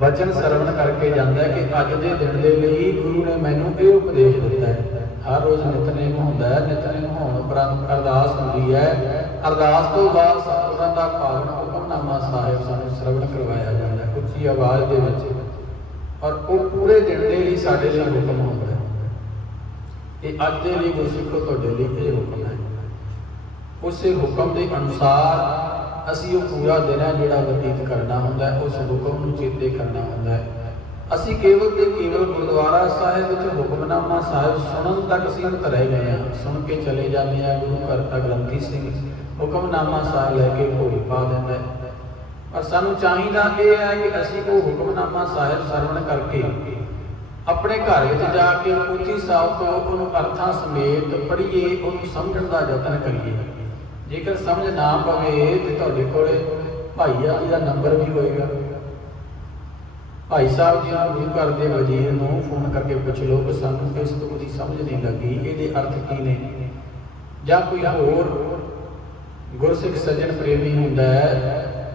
ਬਚਨ ਸਰਵਣ ਕਰਕੇ ਜਾਂਦਾ ਹੈ ਕਿ ਅੱਜ ਦੇ ਦਿਨ ਦੇ ਲਈ ਗੁਰੂ ਨੇ ਮੈਨੂੰ ਇਹ ਉਪਦੇਸ਼ ਦਿੱਤਾ ਹੈ। ਹਰ ਰੋਜ਼ ਨਿਤਨੇਮ ਹੁੰਦਾ ਹੈ, ਨਿਤਨੇਮ ਹੋਣ ਉਪਰੰਤ ਅਰਦਾਸ ਹੁੰਦੀ ਹੈ। ਅਰਦਾਸ ਤੋਂ ਬਾਅਦ ਸਤਿਗੁਰਾਂ ਦਾ ਪਾਵਨ ਹੁਕਮਨਾਮਾ ਸਾਹਿਬ ਸਾਨੂੰ ਸਰਵਣ ਕਰਵਾਇਆ ਜਾਂਦਾ ਹੈ ਉੱਚੀ ਆਵਾਜ਼ ਦੇ ਵਿੱਚ। ਔਰ ਉਹ ਪੂਰੇ ਦਿਨ ਦੇ ਲਈ ਸਾਡੇ ਲਈ ਹੁਕਮ ਹੁੰਦਾ ਹੈ। ਇਹ ਅੱਜ ਦੇ ਲਈ ਗੁਰਸਿੱਖੋ ਤੁਹਾਡੇ ਲਈ ਇਹ ਹੁਕਮ ਹੈ। ਉਸੇ ਹੁਕਮ ਦੇ ਅਨੁਸਾਰ ਅਸੀਂ ਉਹ ਪੂਰਾ ਦਿਨ ਹੈ ਜਿਹੜਾ ਬਤੀਤ ਕਰਨਾ ਹੁੰਦਾ ਹੈ, ਉਸ ਹੁਕਮ ਨੂੰ ਚੇਤੇ ਕਰਨਾ ਹੁੰਦਾ ਹੈ। ਅਸੀਂ ਕੇਵਲ ਤੇ ਕੇਵਲ ਗੁਰਦੁਆਰਾ ਸਾਹਿਬ ਵਿੱਚ ਹੁਕਮਨਾਮਾ ਸਾਹਿਬ ਸੁਣਨ ਤੱਕ ਸੀਮਿਤ ਰਹਿ ਗਏ ਹਾਂ। ਸੁਣ ਕੇ ਚਲੇ ਜਾਂਦੇ ਹਾਂ। ਗੁਰੂ ਘਰ ਦਾ ਗ੍ਰੰਥੀ ਸਿੰਘ ਹੁਕਮਨਾਮਾ ਸਾਹਿਬ ਲੈ ਕੇ ਭੋਗ ਪਾ ਦਿੰਦਾ ਹੈ। ਪਰ ਸਾਨੂੰ ਚਾਹੀਦਾ ਇਹ ਹੈ ਕਿ ਅਸੀਂ ਉਹ ਹੁਕਮਨਾਮਾ ਸਾਹਿਬ ਸਰਵਣ ਕਰਕੇ ਆਪਣੇ ਘਰ ਵਿੱਚ ਜਾ ਕੇ ਪੋਥੀ ਸਾਹਿਬ ਤੋਂ ਉਹਨੂੰ ਅਰਥਾਂ ਸਮੇਤ ਪੜ੍ਹੀਏ, ਉਹਨੂੰ ਸਮਝਣ ਦਾ ਯਤਨ ਕਰੀਏ। ਜੇਕਰ ਸਮਝ ਨਾ ਪਵੇ ਤੇ ਤੁਹਾਡੇ ਕੋਲੇ ਭਾਈਆ ਜੀ ਦਾ ਨੰਬਰ ਵੀ ਹੋਏਗਾ। ਭਾਈ ਸਾਹਿਬ ਜੀ ਨੂੰ ਗੁਰੂ ਘਰ ਦੇ ਵਜ਼ੀਰ ਨੂੰ ਫੋਨ ਕਰਕੇ ਪੁੱਛ ਲਓ ਕਿ ਸਾਨੂੰ ਇਸ ਤੋਂ ਦੀ ਸਮਝ ਨਹੀਂ ਲੱਗੀ, ਇਹਦੇ ਅਰਥ ਕੀ ਨੇ। ਜਾਂ ਕੋਈ ਹੋਰ ਗੁਰਸਿੱਖ ਸੱਜਣ ਪ੍ਰੇਮੀ ਹੁੰਦਾ ਹੈ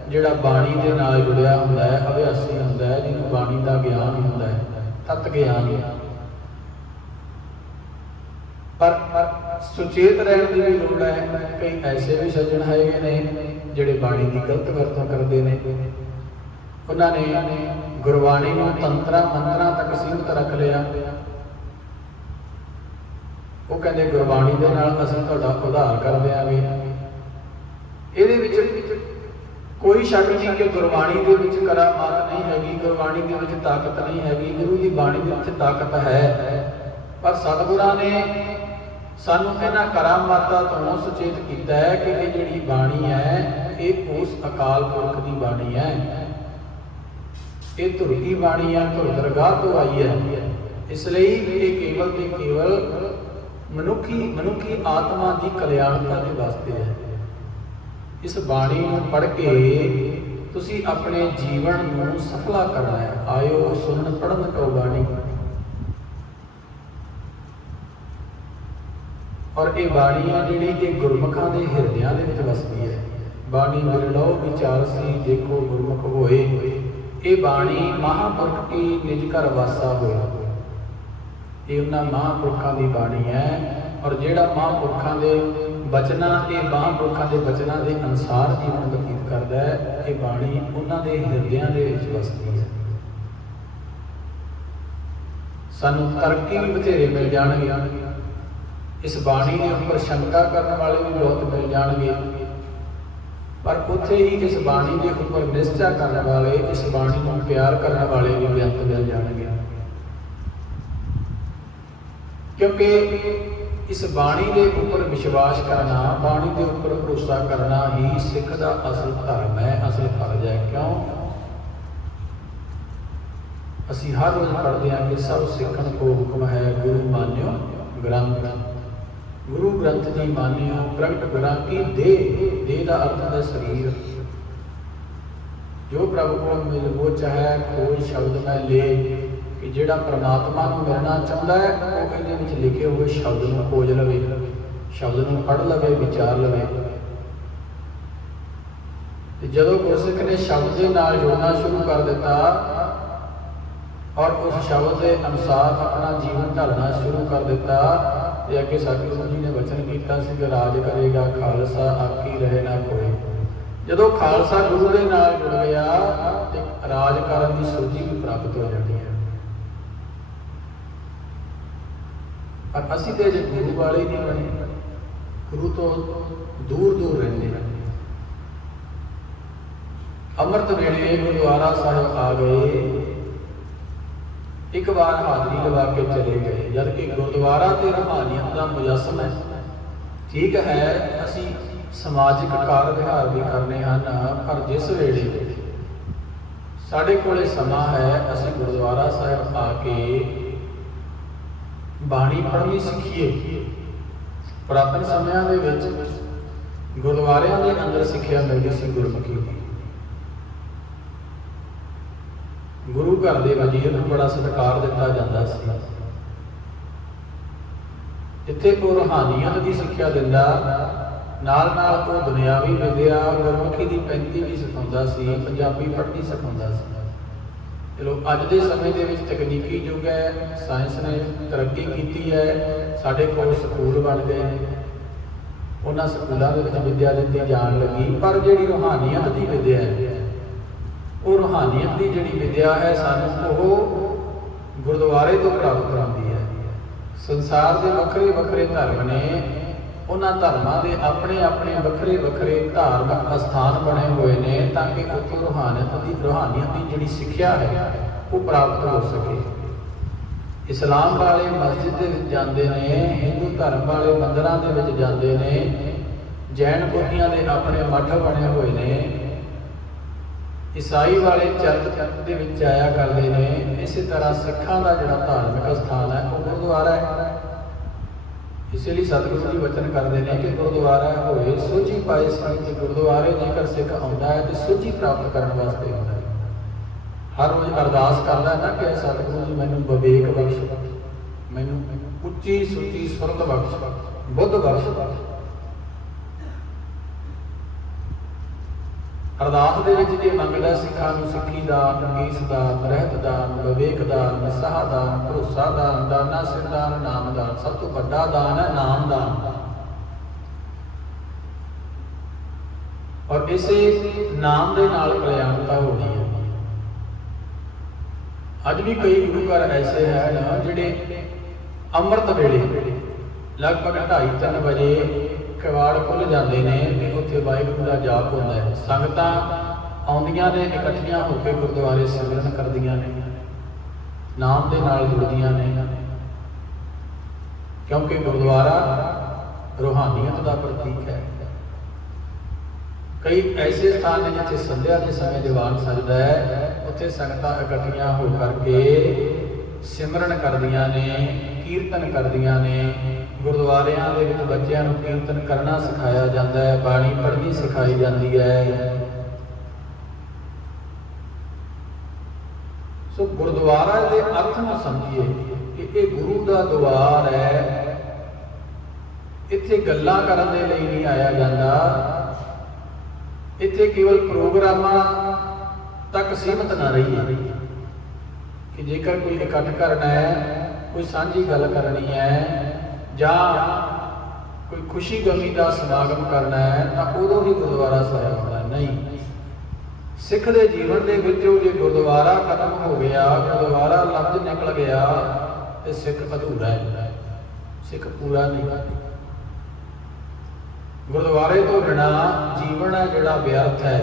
ਜਿਹੜਾ ਬਾਣੀ ਦੇ ਨਾਲ ਜੁੜਿਆ ਹੁੰਦਾ ਹੈ, ਅਭਿਆਸੀ ਹੁੰਦਾ ਹੈ, ਜਿਹਨੂੰ ਬਾਣੀ ਦਾ ਗਿਆਨ ਹੁੰਦਾ ਹੈ, ਤਤ ਗਿਆਨ। ਪਰ ਸੁਚੇਤ ਰਹਿਣ ਦੀ ਵੀ ਲੋੜ ਹੈ। ਕਈ ਐਸੇ ਵੀ ਸੱਜਣ ਹੈਗੇ ਨੇ ਜਿਹੜੇ ਬਾਣੀ ਦੀ ਗਲਤ ਵਰਤੋਂ ਕਰਦੇ ਨੇ। ਉਹਨਾਂ ਨੇ ਗੁਰਬਾਣੀ ਨੂੰ ਤੰਤਰਾਂ ਮੰਤਰਾਂ ਤੱਕ ਸੀਮਿਤ ਰੱਖ ਲਿਆ। ਉਹ ਕਹਿੰਦੇ ਗੁਰਬਾਣੀ ਦੇ ਨਾਲ ਅਸੀਂ ਤੁਹਾਡਾ ਉਧਾਰ ਕਰ ਦਿਆਂਗੇ। ਇਹਦੇ ਵਿੱਚ ਕੋਈ ਸ਼ੱਕ ਨਹੀਂ ਕਿ ਗੁਰਬਾਣੀ ਦੇ ਵਿੱਚ ਕਰਾਮਾਤ ਨਹੀਂ ਹੈਗੀ, ਗੁਰਬਾਣੀ ਦੇ ਵਿੱਚ ਤਾਕਤ ਨਹੀਂ ਹੈਗੀ। ਗੁਰੂ ਦੀ ਬਾਣੀ ਦੇ ਵਿੱਚ ਤਾਕਤ ਹੈ, ਪਰ ਸਤਿਗੁਰਾਂ ਨੇ ਸਾਨੂੰ ਇਹਨਾਂ ਕਰਾਮਾਤਾਂ ਤੋਂ ਸੁਚੇਤ ਕੀਤਾ ਹੈ ਕਿ ਇਹ ਜਿਹੜੀ ਬਾਣੀ ਹੈ ਇਹ ਉਸ ਅਕਾਲ ਪੁਰਖ ਦੀ ਬਾਣੀ ਹੈ। ਇਹ ਧੁਰ ਦੀ ਬਾਣੀ ਹੈ, ਧੁਰ ਦਰਗਾਹ ਤੋਂ ਆਈ ਹੈ। ਇਸ ਲਈ ਇਹ ਕੇਵਲ ਤੇ ਕੇਵਲ ਮਨੁੱਖੀ ਆਤਮਾ ਦੀ ਕਲਿਆਣਤਾ ਦੇ ਵਾਸਤੇ ਹੈ। ਇਸ ਬਾਣੀ ਨੂੰ ਪੜ੍ਹ ਕੇ ਤੁਸੀਂ ਆਪਣੇ ਜੀਵਨ ਨੂੰ ਸਫਲਾ ਕਰਨਾ ਹੈ। ਆਇਓ ਸੁਣਨ ਪੜ੍ਹਨ ਕੋ ਬਾਣੀ। ਔਰ ਇਹ ਬਾਣੀ ਹੈ ਜਿਹੜੀ ਇਹ ਗੁਰਮੁਖਾਂ ਦੇ ਹਿਰਦਿਆਂ ਦੇ ਵਿੱਚ ਵਸਦੀ ਹੈ। ਬਾਣੀ ਮਿਲੋ ਵਿਚਾਰ ਸੀ ਦੇਖੋ ਗੁਰਮੁਖ ਹੋਏ। ਇਹ ਬਾਣੀ ਮਹਾਂਪੁਰਖ ਕੀ ਨਿਜ ਘਰ ਵਾਸਾ ਹੋਇਆ। ਇਹ ਉਹਨਾਂ ਮਹਾਂਪੁਰਖਾਂ ਦੀ ਬਾਣੀ ਹੈ। ਔਰ ਜਿਹੜਾ ਮਹਾਂਪੁਰਖਾਂ ਦੇ ਬਚਨਾਂ, ਇਹ ਮਹਾਂਪੁਰਖਾਂ ਦੇ ਬਚਨਾਂ ਦੇ ਅਨੁਸਾਰ ਜੀਵਨ ਬਤੀਤ ਕਰਦਾ ਹੈ। ਇਹ ਬਾਣੀ ਉਹਨਾਂ ਦੇ ਹਿਰਦਿਆਂ ਦੇ ਵਿੱਚ ਵਸਦੀ ਹੈ। ਸਾਨੂੰ ਤਰੱਕੀ ਵੀ ਬਥੇਰੇ ਮਿਲ ਜਾਣਗੇ। ਇਸ ਬਾਣੀ ਦੇ ਉੱਪਰ ਸ਼ੰਕਾ ਕਰਨ ਵਾਲੇ ਵੀ ਬਹੁਤ ਮਿਲ ਜਾਣਗੇ, ਪਰ ਉੱਥੇ ਹੀ ਇਸ ਬਾਣੀ ਦੇ ਉੱਪਰ ਨਿਸ਼ਚਾ ਕਰਨ ਵਾਲੇ, ਇਸ ਬਾਣੀ ਨੂੰ ਪਿਆਰ ਕਰਨ ਵਾਲੇ ਵੀ ਬੇਅੰਤ ਮਿਲ ਜਾਣਗੇ। ਕਿਉਂਕਿ ਇਸ ਬਾਣੀ ਦੇ ਉੱਪਰ ਵਿਸ਼ਵਾਸ ਕਰਨਾ, ਬਾਣੀ ਦੇ ਉੱਪਰ ਭਰੋਸਾ ਕਰਨਾ ਹੀ ਸਿੱਖ ਦਾ ਅਸਲ ਧਰਮ ਹੈ, ਅਸਲ ਫਰਜ਼ ਹੈ। ਕਿਉਂ? ਅਸੀਂ ਹਰ ਰੋਜ਼ ਪੜ੍ਹਦੇ ਹਾਂ ਕਿ ਸਭ ਸਿੱਖਣ ਕੋ ਹੁਕਮ ਹੈ ਗੁਰੂ ਮਾਨਿਓ ਗ੍ਰੰਥ। ਗੁਰੂ ਗ੍ਰੰਥ ਜੀ ਮਾਨਿਓ ਪ੍ਰਗਟ ਗੁਰਾਂ ਕੀ ਦੇਹ। ਦੇਹ ਦਾ ਅਰਥ ਹੈ ਸਰੀਰ। जो प्रभु को मिल वो चाहे खोज शब्द में ले कि जिहड़ा परमात्मा नूं मिलना चाहुंदा है वो इहदे विच लिखे हुए शब्द नूं खोज लवे, शब्द नूं पढ़ लवे, विचार लवे। जदों गुरसिख ने शब्द के नाल जुड़ना शुरू कर दिता और उस शब्द के अनुसार अपना जीवन ढालना शुरू कर दिता, तो अगे सतगुरु जी ने वचन किया सी कि राज करेगा खालसा आखी रहे ना कोई। जदों खालसा गुरु के नाल जुड़ गया तो राज करन की सोझी भी प्राप्त हो जाती है। पर असीं तो अजे गुरु वाले नहीं बने, गुरु तो दूर दूर रहते हैं। अमृत वेले गुरुद्वारा साहिब आ गए, एक बार हाजरी लगा के चले गए, जबकि गुरुद्वारा ते रूहानियत का मुजस्सम है। ठीक है असी समाजिक कार विहार भी करने हैं, पर जिस वेले साढ़े कोले समा है असी गुरुद्वारा साहिब आके बाणी पढ़नी सीखीए। पुरातन समयां दे विच गुरुद्वारियां दे अंदर सिक्ख्या मिलदी सी गुरमुखी दी। गुरु घर के वजीर नूं बड़ा सत्कार दिता जाता सी। जिथे वो रूहानियत की सिक्ख्या दिंदा नाल नाल वो दुनियावी विद्या गुरमुखी की 35 भी सिखाउंदा सी, पंजाबी पढ़नी सिखाउंदा सी। चलो अज के समय के तकनीकी युग है, साइंस ने तरक्की की है, साढ़े कोल स्कूल बन गए हैं, उन्होंने स्कूलों के विद्या दी जान लगी। पर जी रूहानियत की विद्या है वो रूहानियत की जी विद्या है सानू वो गुरुद्वारे तो प्राप्त कराती है। संसार के वक्रे वक्रे धर्म ने उन्होंने धर्मों के अपने अपने वक्रे वक्रे धार्मिक स्थान बने हुए हैं ताकि उत्तों रूहानियत की जी सिक्ख्या है वो प्राप्त हो सके। इस्लाम वाले मस्जिद के जाते हैं, हिंदू धर्म वाले मंदिरों के जाते हैं, जैन बुद्धियां के अपने मठ बने हुए हैं, ईसाई वाले चर्च के आया करते हैं। इसी तरह सिखां का जो धार्मिक स्थान है वो गुरुद्वारा है। इसलिए सतगुरु जी वचन करते हैं कि गुरुद्वारा होए सोझी पाए सन कि गुरुद्वारे जेकर सिख आउंदा है तो सोझी प्राप्त करने वास्ते आउंदा है। हर रोज़ अरदास करता है ना कि सतगुरु जी मैनूं विवेक बख्श, मैनूं उच्ची सुची सुरत बख्श, बुद्ध बख्श। अरदास दे विच ये मंगदा सिखां नूं सिੱਖੀ दान, ईस दान, रहत दान, विवेक दान, निसाह दान, भरोसा दान, दाना सिर दान, नाम दान। सब तो बड़ा दान है नाम दान। और इसे नाम दे नाल कल्याणता होनी है। अज भी कई गुरु घर ऐसे हैं ना जिहड़े अमृत वेले लगभग 2:30-3 बजे कवाड़ खुल जाते हैं, उत्थे वाहिगुरू का जाप होता है। संगतां आउंदियां ने इकट्ठियां होकर गुरुद्वारे सिमरन करदियां ने, नाम दे नाल जुड़दियां ने, क्योंकि गुरुद्वारा रूहानियत का प्रतीक है। कई ऐसे स्थान ने जिथे संध्या के समय दीवान सजदा है, उत्थे संगतां इकट्ठियां होकर के सिमरन करदियां ने, कीर्तन करदियां ने। गुरुद्वारियां दे विच बच्चिआं नूं कीर्तन करना सिखाया जाता है, बाणी पढ़नी सिखाई जाती है। सो गुरुद्वारा के अर्थ नूं समझिए कि यह गुरु का द्वार है। इत्थे गल्लां करन दे लई नहीं आया जाता, इत्थे केवल प्रोग्रामां तक सीमित ना रहिए कि जेकर कोई इकट्ठ करना है, कोई सांझी गल करनी है या कोई खुशी गमी का समागम करना है तो उदों ही गुरुद्वारा साहिब आउणा नहीं। सिख के जीवन के विचों जे गुरुद्वारा खत्म हो गया, गुरुद्वारा लफ्ज निकल गया तो सिख अधूरा है, सिख पूरा नहीं। गुरुद्वारे तो बिना जीवन है जिहड़ा व्यर्थ है,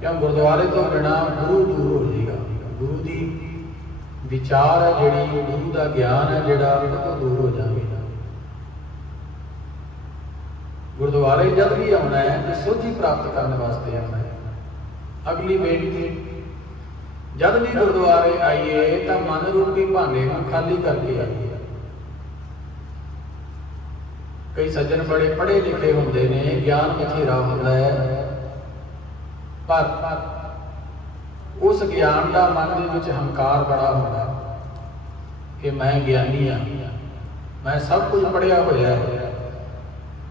क्यों गुरुद्वारे तो बिना गुरु दूर हो जाएगा। गुरु की विचार है जिहड़ी, गुरु का ज्ञान है जिहड़ा तो दूर हो जाएगा। गुरुद्वारे जब भी आना है तो सोझी प्राप्त करने वास्ते आना है। अगली बेनती, जब भी गुरुद्वारे आइए तो मन रूपी भांडे को खाली करके आइए। कई सज्जन बड़े पढ़े लिखे होंगे ने, ज्ञान बथेरा होता है, पर उस ज्ञान का मन के विच हंकार बड़ा होता कि मैं ज्ञानी हाँ, मैं सब कुछ पढ़िया होया है,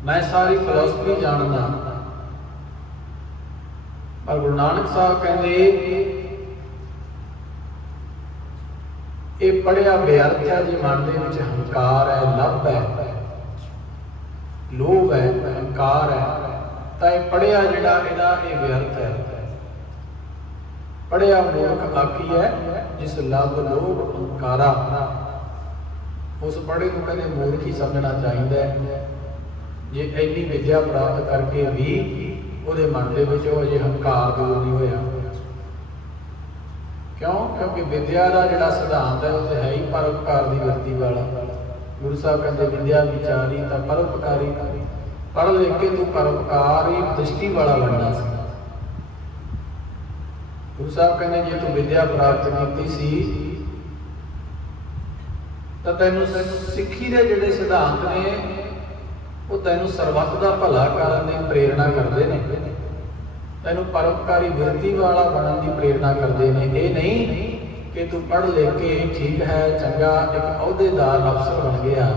मैं सारी फिलोसफी जानदा। पर गुरु नानक साहब कहते ये पढ़िया बेअर्थ है जी, मन के विच हंकार है, लब है, लोभ है, हंकार है, तो यह पढ़िया जिहड़ा इहदा ये बेअर्थ है। पढ़िया मूर्ख आखी है जिस लब लोभ हंकारा। उस पढ़े को कहते मूर्ख ही समझना चाहिए जे इन्नी विद्या प्राप्त करके भी ਉਹਦੇ मन के विच अजे हंकार दूर नहीं होया। क्यों? क्योंकि विद्या का जिहड़ा सिद्धांत है वो है ही परोपकार की वृत्ति वाला। गुरु साहब कहते विद्या विचारी तो परोपकारी, पढ़ लिख के तू परोपकारी दृष्टि वाला बनना सी। गुरु साहब कहते जे तू विद्या प्राप्त की सी तो तैनू सिक्खी के जिहड़े सिद्धांत ने वो तैनू सरबत का भला करने की प्रेरणा करते हैं, तैनू परोपकारी विरती वाला बनने की प्रेरणा करते हैं। ये नहीं कि तू पढ़ लिख के ठीक है चंगा एक अहुदेदार अफसर बन गया,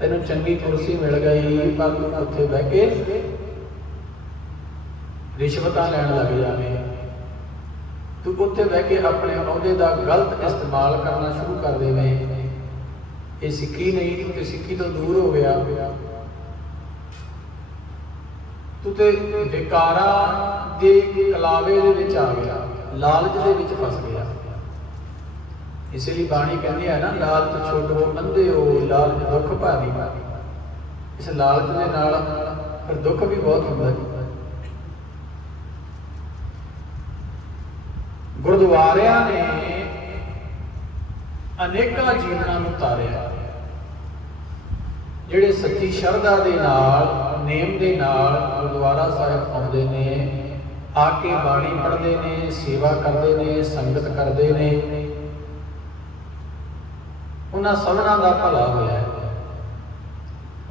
तैनू चंगी कुर्सी मिल गई पर तू उत्थे बह के रिश्वत लैन लग जाए, तू उत्थे बह के अपने अहुदे का गलत इस्तेमाल करना शुरू कर देवे। ये सिक्खी नहीं, तो सिक्खी तो दूर हो गया, तू तो विकारा के कलावे दे विच आ गया, लालच दे विच फस गया। इसलिए बाणी कहती है ना, लालच छोड़ो अंधे हो, लालच दुख भारी। इस लालच के नाल फिर दुख भी बहुत होता है। गुरुद्वारियां ने अनेका जीवनां नूं तारिया, ਜਿਹੜੇ सच्ची शरधा ਦੇ ਨਾਲ नेम ਦੇ ਨਾਲ गुरुद्वारा साहिब आउंदे ने, आके बाणी पढ़ते ने, सेवा करते ने, संगत करते ने, उन्हां सबना का भला होया है।